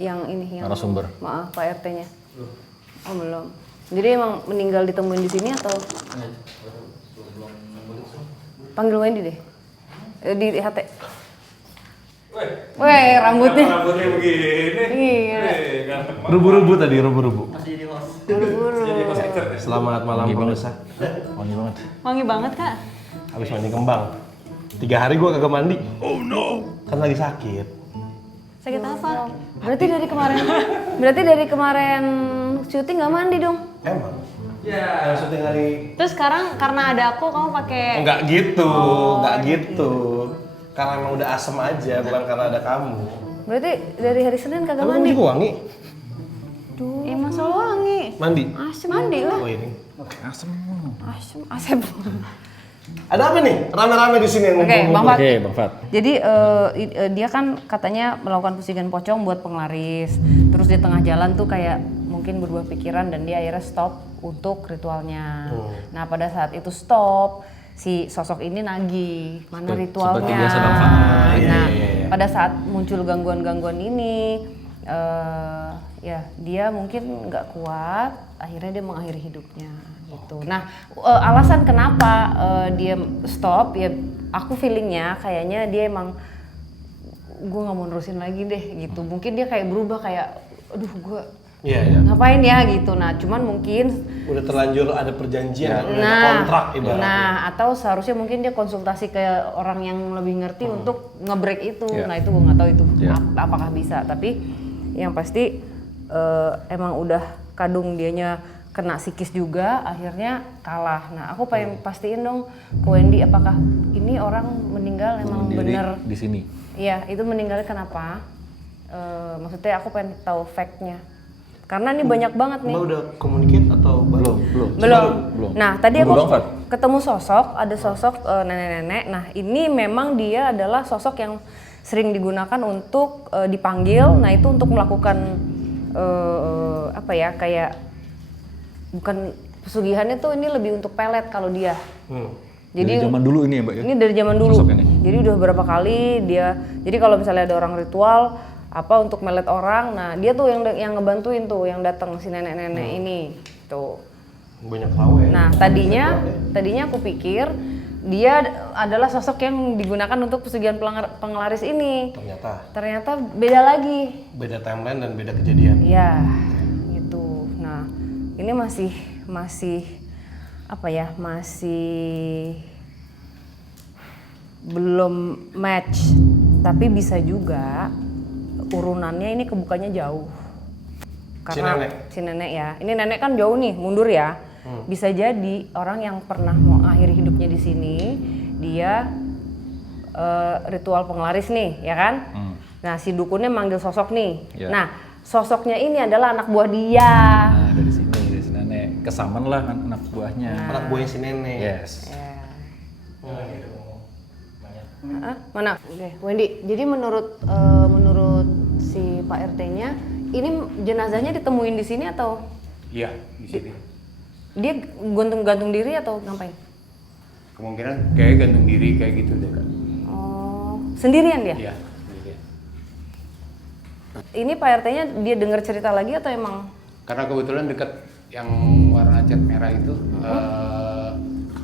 Yang ini yang narasumber. Maaf, Pak RT-nya. Oh belum. Jadi emang meninggal ditemuin di sini atau? Panggil Wendy deh. Di HT. Weh, rambutnya. Rambutnya begini. Iya. Rubu-rubu tadi, rubu-rubu. Buru-buru. Selamat malam pemirsa. Wangi banget. Wangi banget Kak. Habis mandi kembang. 3 hari gua kagak mandi. Oh no. Kan lagi sakit. Sakit apa? Berarti dari kemarin syuting nggak mandi dong? Emang? Ya. Yang syuting hari. Terus sekarang karena ada aku kamu pakai. Enggak gitu, enggak gitu. Karena emang udah asem aja, bukan karena ada kamu. Berarti dari hari Senin kagak Kamu mandi? juga wangi? Emang selalu wangi. Mandi? Asem mandi lah. Oh ini. Asem. Ada apa nih? Rame-rame di sini yang Oke, Bang Fat. Oke, Bang Fat. Jadi dia kan katanya melakukan pusingan pocong buat penglaris. Terus di tengah jalan tuh kayak mungkin berubah pikiran dan dia akhirnya stop untuk ritualnya. Nah pada saat itu stop, si sosok ini nagih mana ritualnya. Seperti biasa Bang Fat. Nah pada saat muncul gangguan-gangguan ini, ya dia mungkin nggak kuat, akhirnya dia mengakhiri hidupnya. Gitu. Nah, alasan kenapa dia stop ya, aku feelingnya kayaknya dia emang gue nggak mau nerusin lagi deh gitu. Mungkin dia kayak berubah kayak, aduh gue ngapain ya gitu. Nah, cuman mungkin udah terlanjur ada perjanjian, udah ada nah, kontrak ibaratnya. Nah, atau seharusnya mungkin dia konsultasi ke orang yang lebih ngerti untuk nge-break itu. Nah, itu gue nggak tahu itu apakah bisa. Tapi yang pasti emang udah kadung dianya kena psikis juga, akhirnya kalah. Nah, aku pengen pastiin dong ke Wendy apakah ini orang meninggal emang bener di sini. Iya, itu meninggalnya kenapa? Maksudnya aku pengen tahu fact-nya. Karena ini banyak banget nih. Mbak udah communicate atau Belum. Belum. Nah, tadi aku ketemu sosok, ada sosok nenek-nenek. Nah, ini memang dia adalah sosok yang sering digunakan untuk dipanggil. Nah, itu untuk melakukan apa ya, kayak bukan pesugihannya tuh, ini lebih untuk pelet kalau dia. Jadi dari zaman dulu ini ya Mbak ya? Ini dari zaman dulu. Jadi udah berapa kali dia, jadi kalau misalnya ada orang ritual, apa untuk melet orang. Nah dia tuh yang ngebantuin tuh, yang datang si nenek-nenek ini tuh. Banyak tahu ya. Nah tadinya aku pikir dia adalah sosok yang digunakan untuk pesugihan penglaris ini. Ternyata beda lagi. Beda timeline dan beda kejadian. Ya gitu. Nah ini masih apa ya, masih belum match, tapi bisa juga urunannya ini kebukanya jauh. Karena si nenek ya, ini nenek kan jauh nih, mundur ya. Bisa jadi orang yang pernah mau akhiri hidupnya di sini, dia ritual penglaris nih, ya kan? Nah si dukunnya manggil sosok nih. Nah sosoknya ini adalah anak buah dia. Nah dari sini nenek kesaman lah anak buahnya. Anak buahnya si nenek. Yes. Mana? Oke, Wendy. Jadi menurut si Pak RT-nya, ini jenazahnya ditemuin di sini atau? Iya, di sini. Dia gantung diri atau ngapain? Kemungkinan kayak gantung diri kayak gitu deh, Kak. Oh, sendirian dia? Iya, sendirian. Ini Pak RT-nya dia dengar cerita lagi atau emang? Karena kebetulan dekat yang warna cat merah itu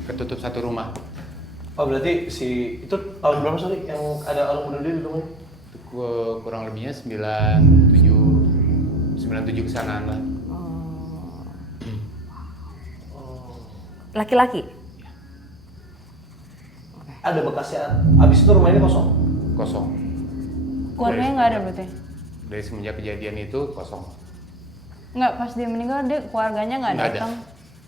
ketutup satu rumah. Oh berarti itu tahun berapa sorry yang ada orang bunuh diri di rumahnya? Kurang lebihnya 97 kesanaan lah. Laki-laki? Ada bekasnya. Abis itu rumah ini kosong? Kosong. Keluarganya nggak ada berarti? Dari semenjak kejadian itu kosong. Nggak, pas dia meninggal dia keluarganya nggak Nggak datang.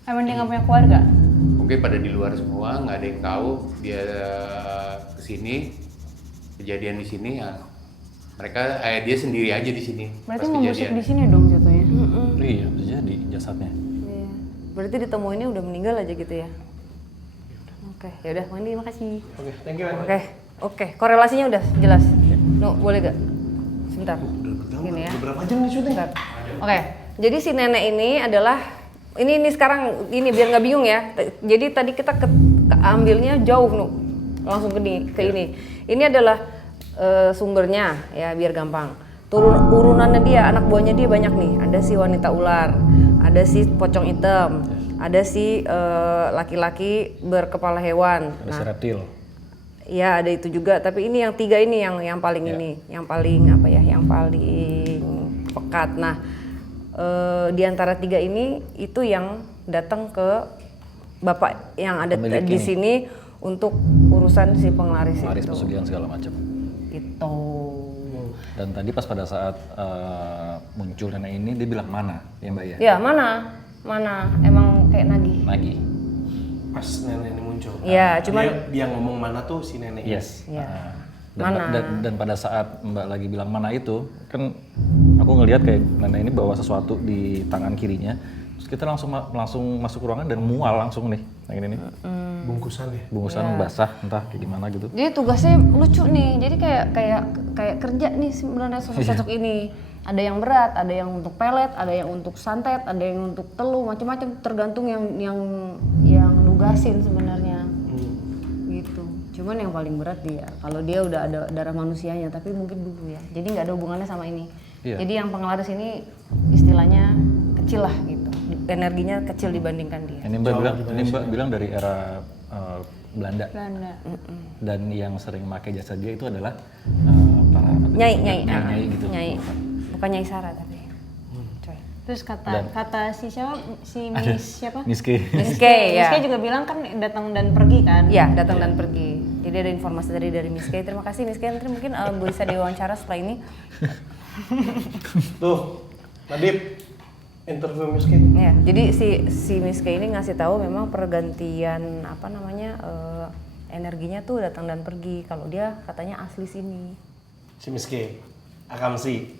Emang dia nggak punya keluarga? Mungkin pada di luar semua, nggak ada yang tahu dia kesini, kejadian di sini ya. Mereka, dia sendiri aja di sini. Berarti membusuk di sini dong jatuhnya? Iya, bisa jadi jasadnya. Iya. Berarti ditemuinnya udah meninggal aja gitu ya? Oke, ya udah Wendy makasih. Oke, thank you Wendy. Oke, korelasinya udah jelas. No, boleh gak? Sebentar. Gini ya. Berapa jam nih syuting? Oke, jadi si nenek ini adalah ini sekarang ini biar nggak bingung ya. Jadi tadi kita ambilnya jauh langsung ke ini. Ini adalah sumbernya ya biar gampang. Urunannya dia, anak buahnya dia banyak nih. Ada si wanita ular, ada si pocong hitam, ada si laki-laki berkepala hewan. Ada si reptil. Iya ada itu juga. Tapi ini yang 3 ini yang paling ini, yang paling apa ya? Yang paling pekat. Nah. Di antara 3 ini itu yang datang ke bapak yang ada di sini untuk urusan si penglaris itu. Pesugihan segala macam. Itu. Dan tadi pas pada saat muncul nenek ini dia bilang mana ya Mbak ya? Ya mana emang kayak nagih. Pas nenek ini muncul. Iya cuman dia ngomong mana tuh si nenek. Yes. Iya. Dan pada saat Mbak lagi bilang mana itu kan aku ngelihat kayak nenek ini bawa sesuatu di tangan kirinya, terus kita langsung masuk ruangan dan mual langsung nih yang ini nih. Bungkusan basah entah kayak gimana gitu. Jadi tugasnya lucu nih, jadi kayak kerja nih sebenarnya sosok-sosok ini. Ada yang berat, ada yang untuk pelet, ada yang untuk santet, ada yang untuk teluh, macam-macam tergantung yang nugasin sebenarnya. Gitu. Cuman yang paling berat dia, kalau dia udah ada darah manusianya, tapi mungkin dulu ya. Jadi nggak ada hubungannya sama ini. Iya. Jadi yang penglaris ini istilahnya kecil lah gitu. Energinya kecil dibandingkan dia. Ini Mbak bilang dari era Belanda. Dan yang sering pakai jasa dia itu adalah para Nyai gitu. Nyai. Bukan Nyai Sara tapi. Terus kata si siapa? Si Miss siapa? Miske. Miske ya. Miske juga bilang kan datang dan pergi kan? Iya, datang dan pergi. Jadi ada informasi dari Miske. Terima kasih Miske. Nanti mungkin bisa diwawancara setelah ini. Tuh, Nadib interview Miske. Ya, jadi si Miske ini ngasih tahu memang pergantian energinya tuh datang dan pergi. Kalau dia katanya asli sini. Si Miske, Akamsi.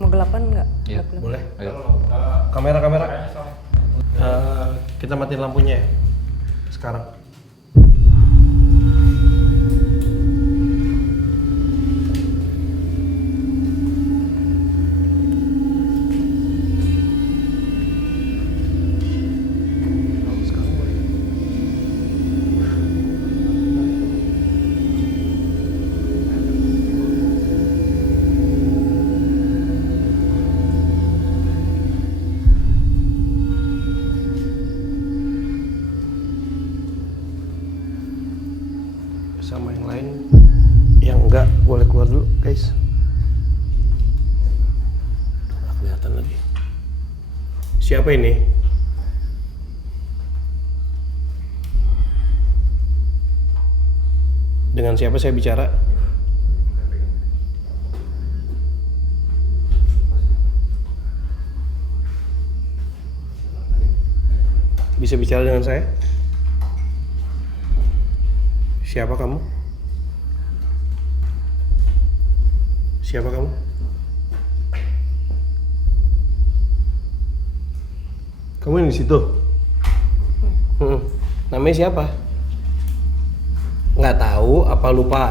Mau gelapan nggak? Iya. Boleh. Ayo. Kamera. Kita matiin lampunya ya. Sekarang. sama yang lain. Yang enggak boleh keluar dulu, guys. Nggak kelihatan lagi. Siapa ini? Dengan siapa saya bicara? Bisa bicara dengan saya? Siapa kamu? Siapa kamu? Kamu yang di situ? Namanya siapa? Nggak tahu apa lupa?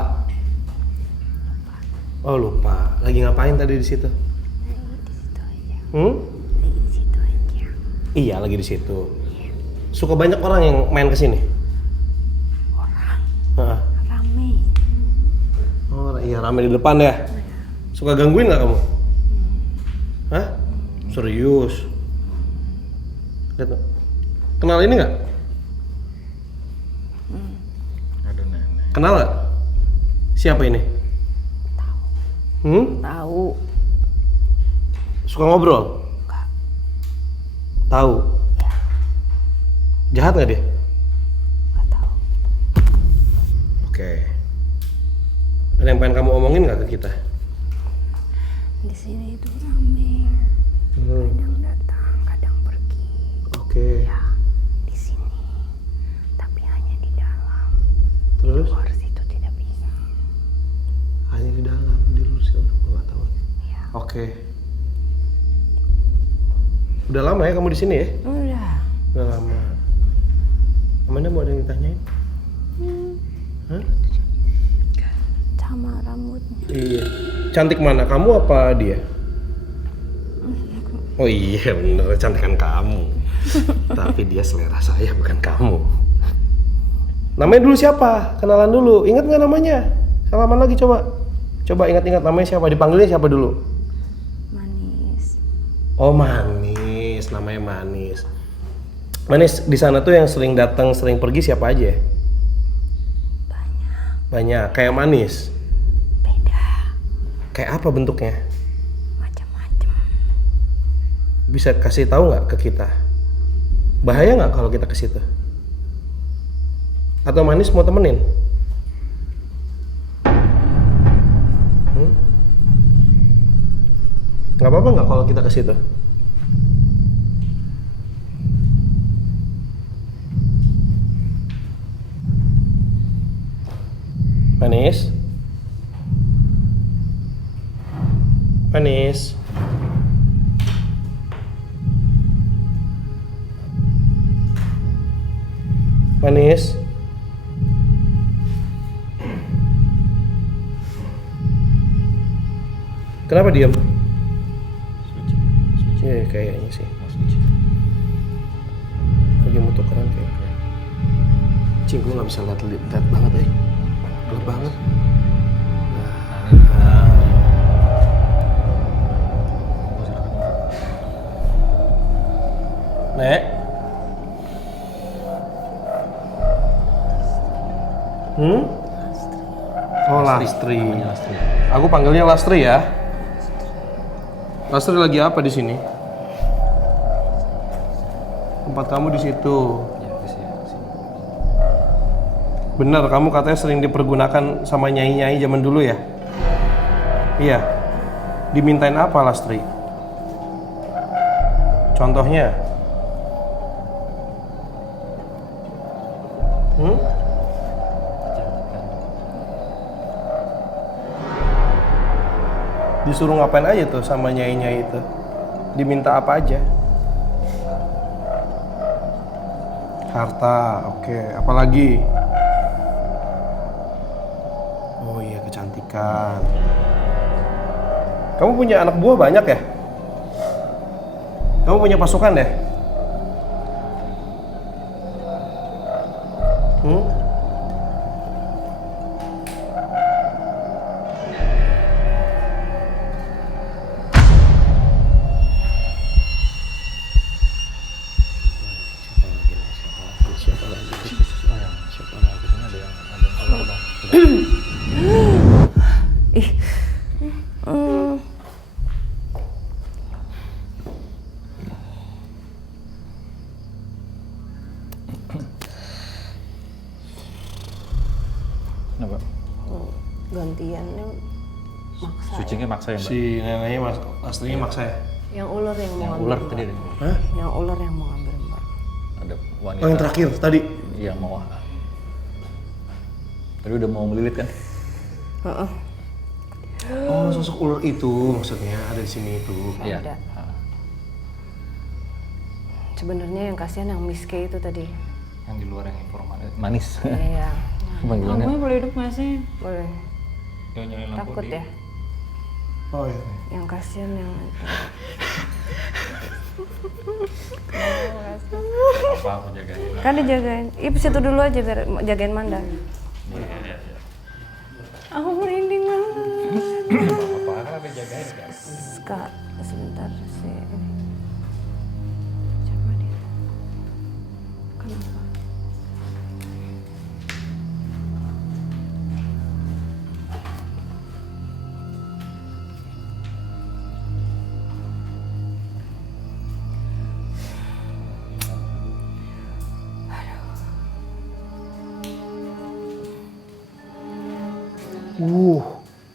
Oh lupa. Lagi ngapain tadi di situ? Lagi di situ aja. Iya lagi di situ. Suka banyak orang yang main kesini? Orang? Rame. Oh iya rame di depan ya? Suka gangguin nggak kamu? Hah? Serius? Lihat, kenal ini nggak? Kenal nggak? Siapa ini? Tahu. Suka ngobrol? Tahu. Jahat nggak dia? Nggak tahu. Oke. Ada yang pengen kamu omongin nggak ke kita? Di sini itu rame. Kadang datang, kadang pergi. Oke. Ya, di sini. Tapi hanya di dalam. Terus? Di luar situ tidak bisa. Hanya di dalam, di luar situ nggak tahu. Ya. Oke. Udah lama ya kamu di sini ya? Udah. Udah lama. Amanda mau ada yang ditanyain? Hah? Sama rambutnya. Iya. Cantik mana? Kamu apa dia? Oh iya bener, cantikan kamu. Tapi dia selera saya bukan kamu. Namanya dulu siapa? Kenalan dulu. Ingat nggak namanya? Salaman lagi coba. Coba ingat-ingat namanya siapa? Dipanggilnya siapa dulu? Manis. Oh Manis, namanya Manis. Manis di sana tuh yang sering datang, sering pergi siapa aja? Banyak. Kayak Manis. Beda. Kayak apa bentuknya? Macam-macam. Bisa kasih tahu nggak ke kita? Bahaya nggak kalau kita ke situ? Atau Manis mau temenin? Nggak apa-apa nggak kalau kita ke situ? Manis? Manis? Manis? Kenapa diam? Iya kayaknya sih. Lagi mau tukeran kayaknya. Cing, gue nggak bisa lihat banget gelap banget. Nek. Oh Lastri. Aku panggilnya Lastri ya. Lastri lagi apa di sini? Tempat kamu di situ. Benar, kamu katanya sering dipergunakan sama nyai-nyai zaman dulu ya? Iya. Dimintain apa Lastri? Contohnya? Disuruh ngapain aja tuh sama nyai-nyai itu? Diminta apa aja? Harta, oke. Apalagi? Oh iya, kecantikan. Kamu punya anak buah banyak ya? Kamu punya pasukan ya? Gantiannya maksa. Switchingnya maksa ya mbak? Si neneknya aslinya maksa ya? Yang ular yang mau Yang ngambil. ular Mbak. tadi deh. Hah? Yang ular yang mau ngambil Mbak. Ada wanita. Oh yang terakhir tadi? Iya mau. Tadi udah mau melilit kan? Heeh. Oh sosok ular itu maksudnya ada di sini itu. Iya. Ada. Sebenarnya yang kasihan yang Miss K itu tadi. Yang di luar yang informal, manis. Iya. Panggilannya. Lampunya boleh hidup nggak sih? Boleh. Yang nyalain lampu Takut di- ya? Oh iya. Yang kasihan yang Apa aku jagain? kan dijagain. Ih, situ dulu aja biar jagain Manda. Aku merinding banget. Apa kan ada jagain kan? Kak, sebentar sih. Siapa dia? Kenapa?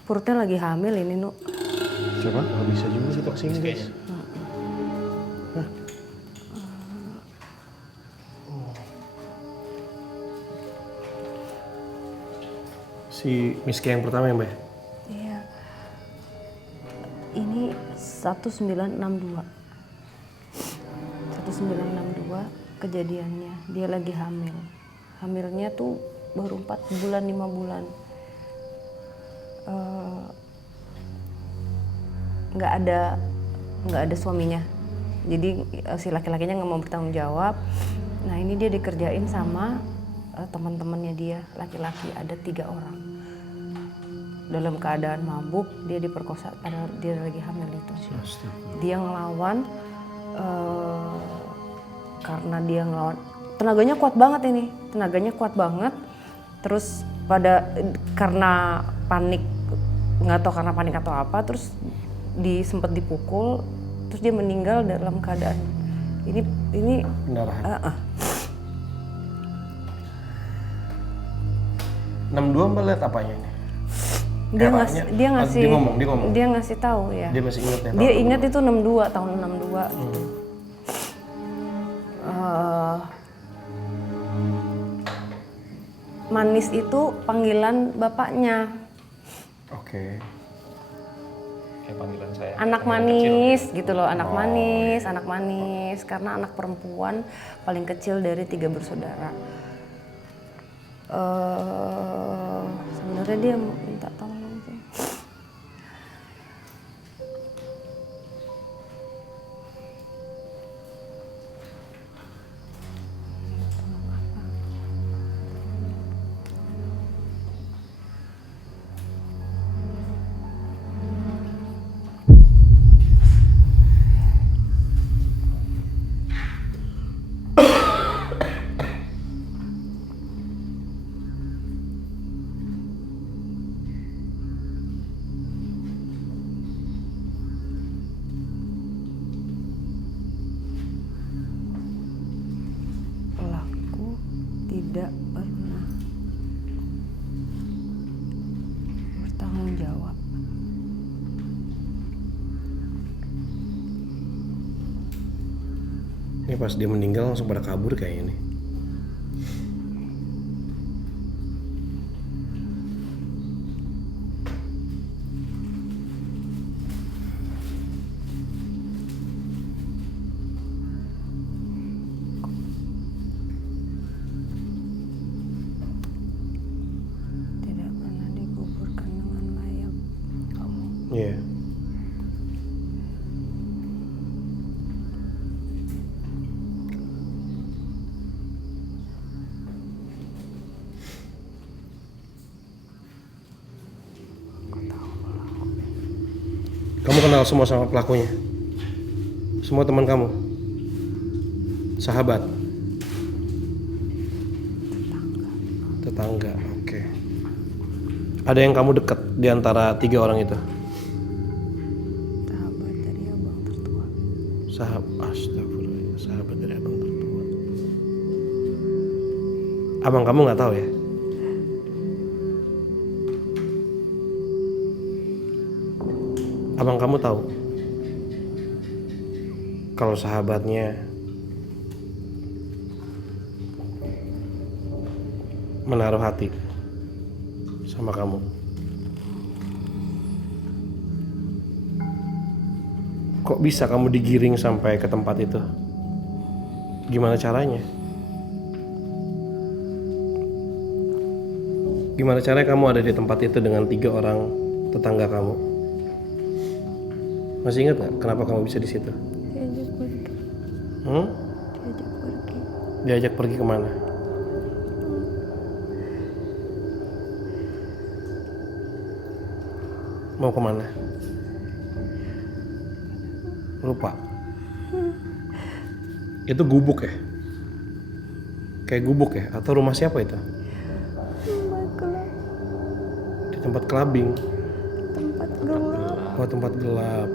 Perutnya lagi hamil ini, Nu. Coba nggak bisa juga kita kesini guys. Si Miski yang pertama ya mbak? Iya. Ini 1962. 1962 kejadiannya. Dia lagi hamil. Hamilnya tuh baru 4 bulan, 5 bulan. Nggak ada suaminya. Jadi si laki-lakinya nggak mau bertanggung jawab. Nah ini dia dikerjain sama teman-temannya dia, laki-laki ada 3 orang. Dalam keadaan mabuk dia diperkosa, padahal dia lagi hamil itu. Dia ngelawan karena dia ngelawan, tenaganya kuat banget. Terus karena panik, nggak tahu karena panik atau apa, terus sempat dipukul, terus dia meninggal dalam keadaan ini Pendarahan. 62 mbak lihat apanya ini? dia ngomong. ngasih tahu ya. Dia masih ingat ya? Dia ingat itu 62 tahun 62 gitu. Manis itu panggilan bapaknya. Oke. Kayak panggilan saya. Anak manis gitu loh, anak manis karena anak perempuan paling kecil dari 3 bersaudara. Sebenarnya dia minta tolong sih. Pelaku tidak pernah bertanggung jawab. Ini pas dia meninggal langsung pada kabur kayaknya nih. Tidak pernah dikuburkan dengan layak. Iya. Kamu kenal semua sama pelakunya? Semua teman kamu? Sahabat? Tetangga, oke. Ada yang kamu dekat di antara 3 orang itu? Sahabat dari abang tertua. Astagfirullah, sahabat dari abang tertua. Abang kamu nggak tahu ya? abang kamu tahu kalau sahabatnya menaruh hati sama kamu. Kok bisa kamu digiring sampai ke tempat itu? Gimana caranya? Gimana caranya kamu ada di tempat itu dengan 3 orang tetangga kamu? Masih ingat nggak kenapa kamu bisa di situ? Diajak pergi. Diajak pergi. Diajak pergi kemana? Mau kemana? Lupa. Itu gubuk ya? Kayak gubuk ya? Atau rumah siapa itu? Tempat gelap. Di tempat kelabing. Tempat gelap. Oh, tempat gelap.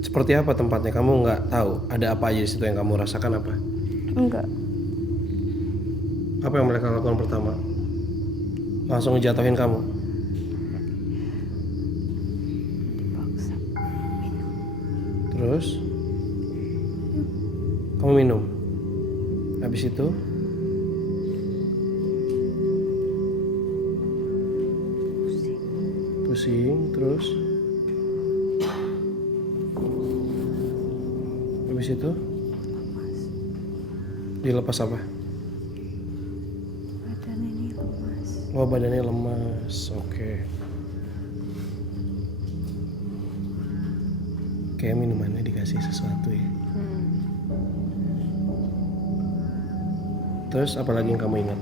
Seperti apa tempatnya? Kamu nggak tahu ada apa aja di situ yang kamu rasakan apa? Enggak. Apa yang mereka lakukan pertama? Langsung ngejatuhin kamu? Paksa. Terus? Kamu minum? Habis itu? Pusing, terus? Habis itu? Dilepas apa? Badan ini lemas. Oh, badannya lemas. Oke. Kayak minumannya dikasih sesuatu ya. Terus apa lagi yang kamu ingat?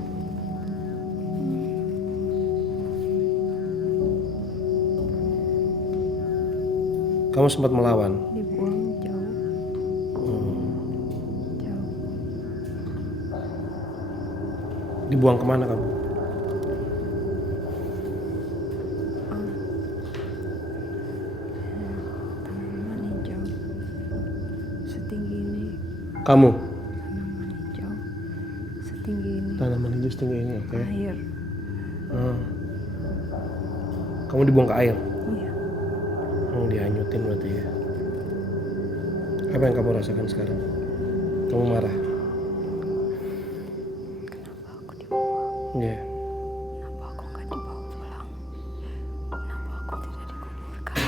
Kamu sempat melawan? Dibuang jauh. Jauh. Dibuang kemana kamu? Tanaman hijau. Setinggi ini. Kamu? Tanaman hijau. Setinggi ini. Tanaman hijau setinggi ini, oke. Air. Kamu dibuang ke air? Iya. Dihanyutin berarti ya. Apa yang kamu rasakan sekarang? Kamu marah? Kenapa aku dibuang? Iya. Kenapa aku nggak dibawa pulang? Kenapa aku tidak dikuburkan?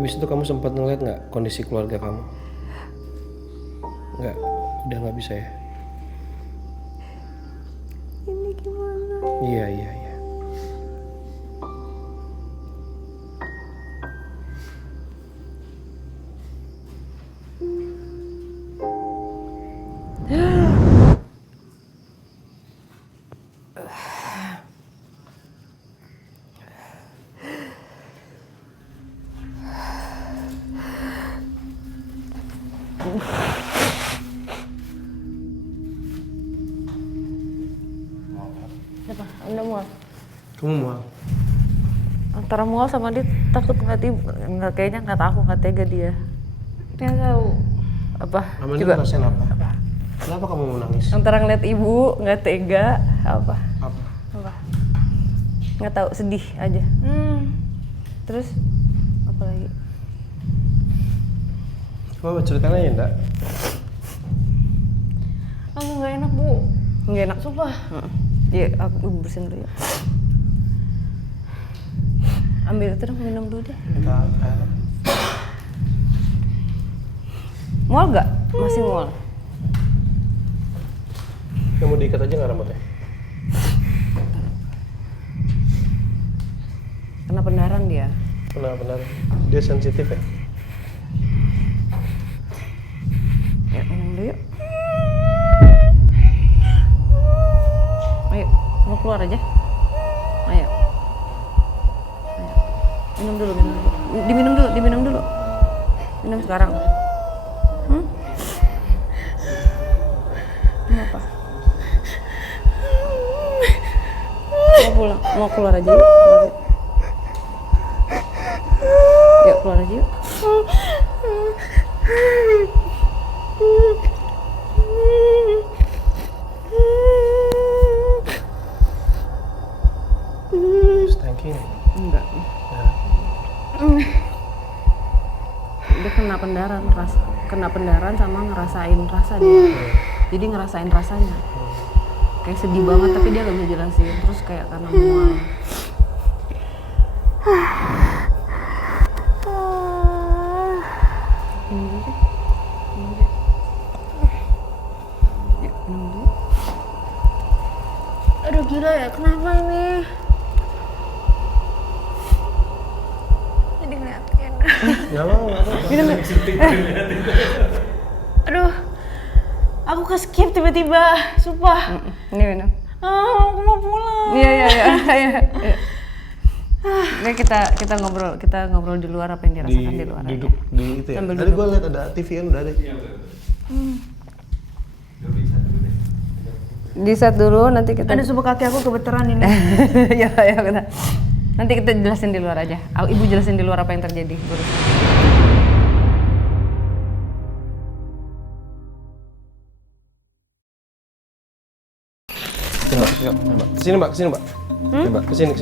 Habis itu kamu sempat ngeliat nggak kondisi keluarga kamu? Nggak, udah nggak bisa ya? Ini gimana? Iya. Apa? Udah mual. Kamu mual? Antara mual sama dia takut nggak kayaknya nggak tahu nggak tega dia. Nggak tahu. Apa? Amelia Coba. ngerasain apa? Kenapa kamu mau nangis? Antara ngeliat ibu nggak tega apa? Apa? Apa? Nggak tahu sedih aja. Terus apa lagi? Coba ceritain aja enggak? Aku nggak enak bu. Nggak enak sumpah. Ya aku bersihin dulu ya. Ambil itu dong minum dulu deh. Enggak. Mual nggak? Masih mual. Kamu diikat aja nggak rambutnya? Kena pendarahan dia. Benar. Dia sensitif ya? Ya minum dulu yuk. Ayo, mau keluar aja. Ayo. Minum dulu. Diminum dulu. Minum sekarang. Kenapa? Mau pulang? Mau keluar aja yuk. Yuk keluar aja yuk. kena pendaran sama ngerasain rasa dia. Jadi ngerasain rasanya. Kayak sedih banget tapi dia gak bisa jelasin. Terus kayak karena mual. Aduh gila ya, kenapa ini? Jadi ngeliatin. Gak apa-apa. Aduh, aku ke skip tiba-tiba, sumpah. Ini minum. Aku mau pulang. Iya. Ini kita ngobrol di luar apa yang dirasakan di luar. Duduk di itu ya. Sambil Tadi duduk. gue liat ada TV kan udah ada. Di set dulu, nanti kita. Ada sumpah kaki aku kebetulan ini. ya benar. Nanti kita jelasin di luar aja. Ibu jelasin di luar apa yang terjadi. Kesini mbak. Kesini.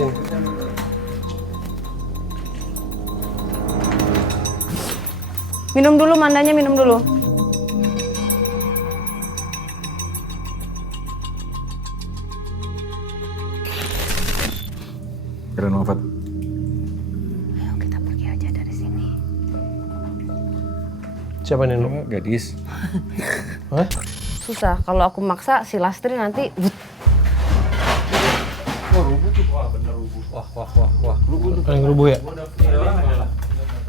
Minum dulu, mandanya minum dulu. Keren banget. Ayo kita pergi aja dari sini. Siapa nih lu? Gadis. Hah? Susah, kalau aku maksa si Lastri nanti Ada yang ngerubuh ya?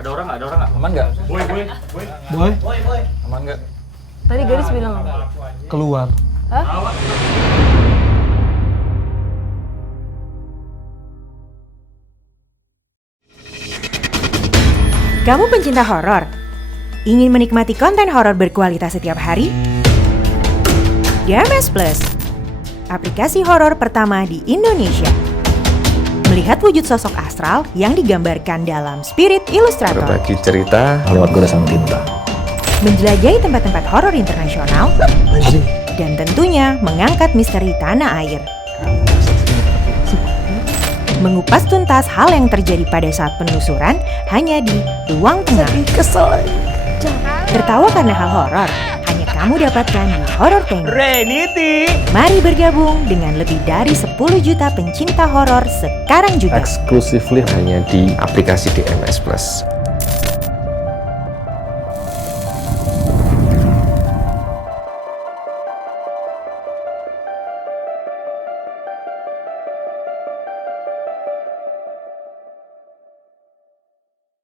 Ada orang nggak? Aman nggak? Boy? Aman nggak? Tadi Gadis bilang apa? Keluar. Hah? Kamu pencinta horor? Ingin menikmati konten horor berkualitas setiap hari? DMS Plus, aplikasi horor pertama di Indonesia. Melihat wujud sosok astral yang digambarkan dalam Spirit Illustrator. Berbagi cerita lewat goresan tinta. Menjelajahi tempat-tempat horor internasional. Dan tentunya mengangkat misteri tanah air. Mengupas tuntas hal yang terjadi pada saat penelusuran hanya di Ruang Tengah. Tertawa karena hal horor hanya kamu dapatkan di Horror Tank. Mari bergabung dengan lebih dari 10 juta pencinta horor sekarang juga. Exclusively hanya di aplikasi DMS Plus.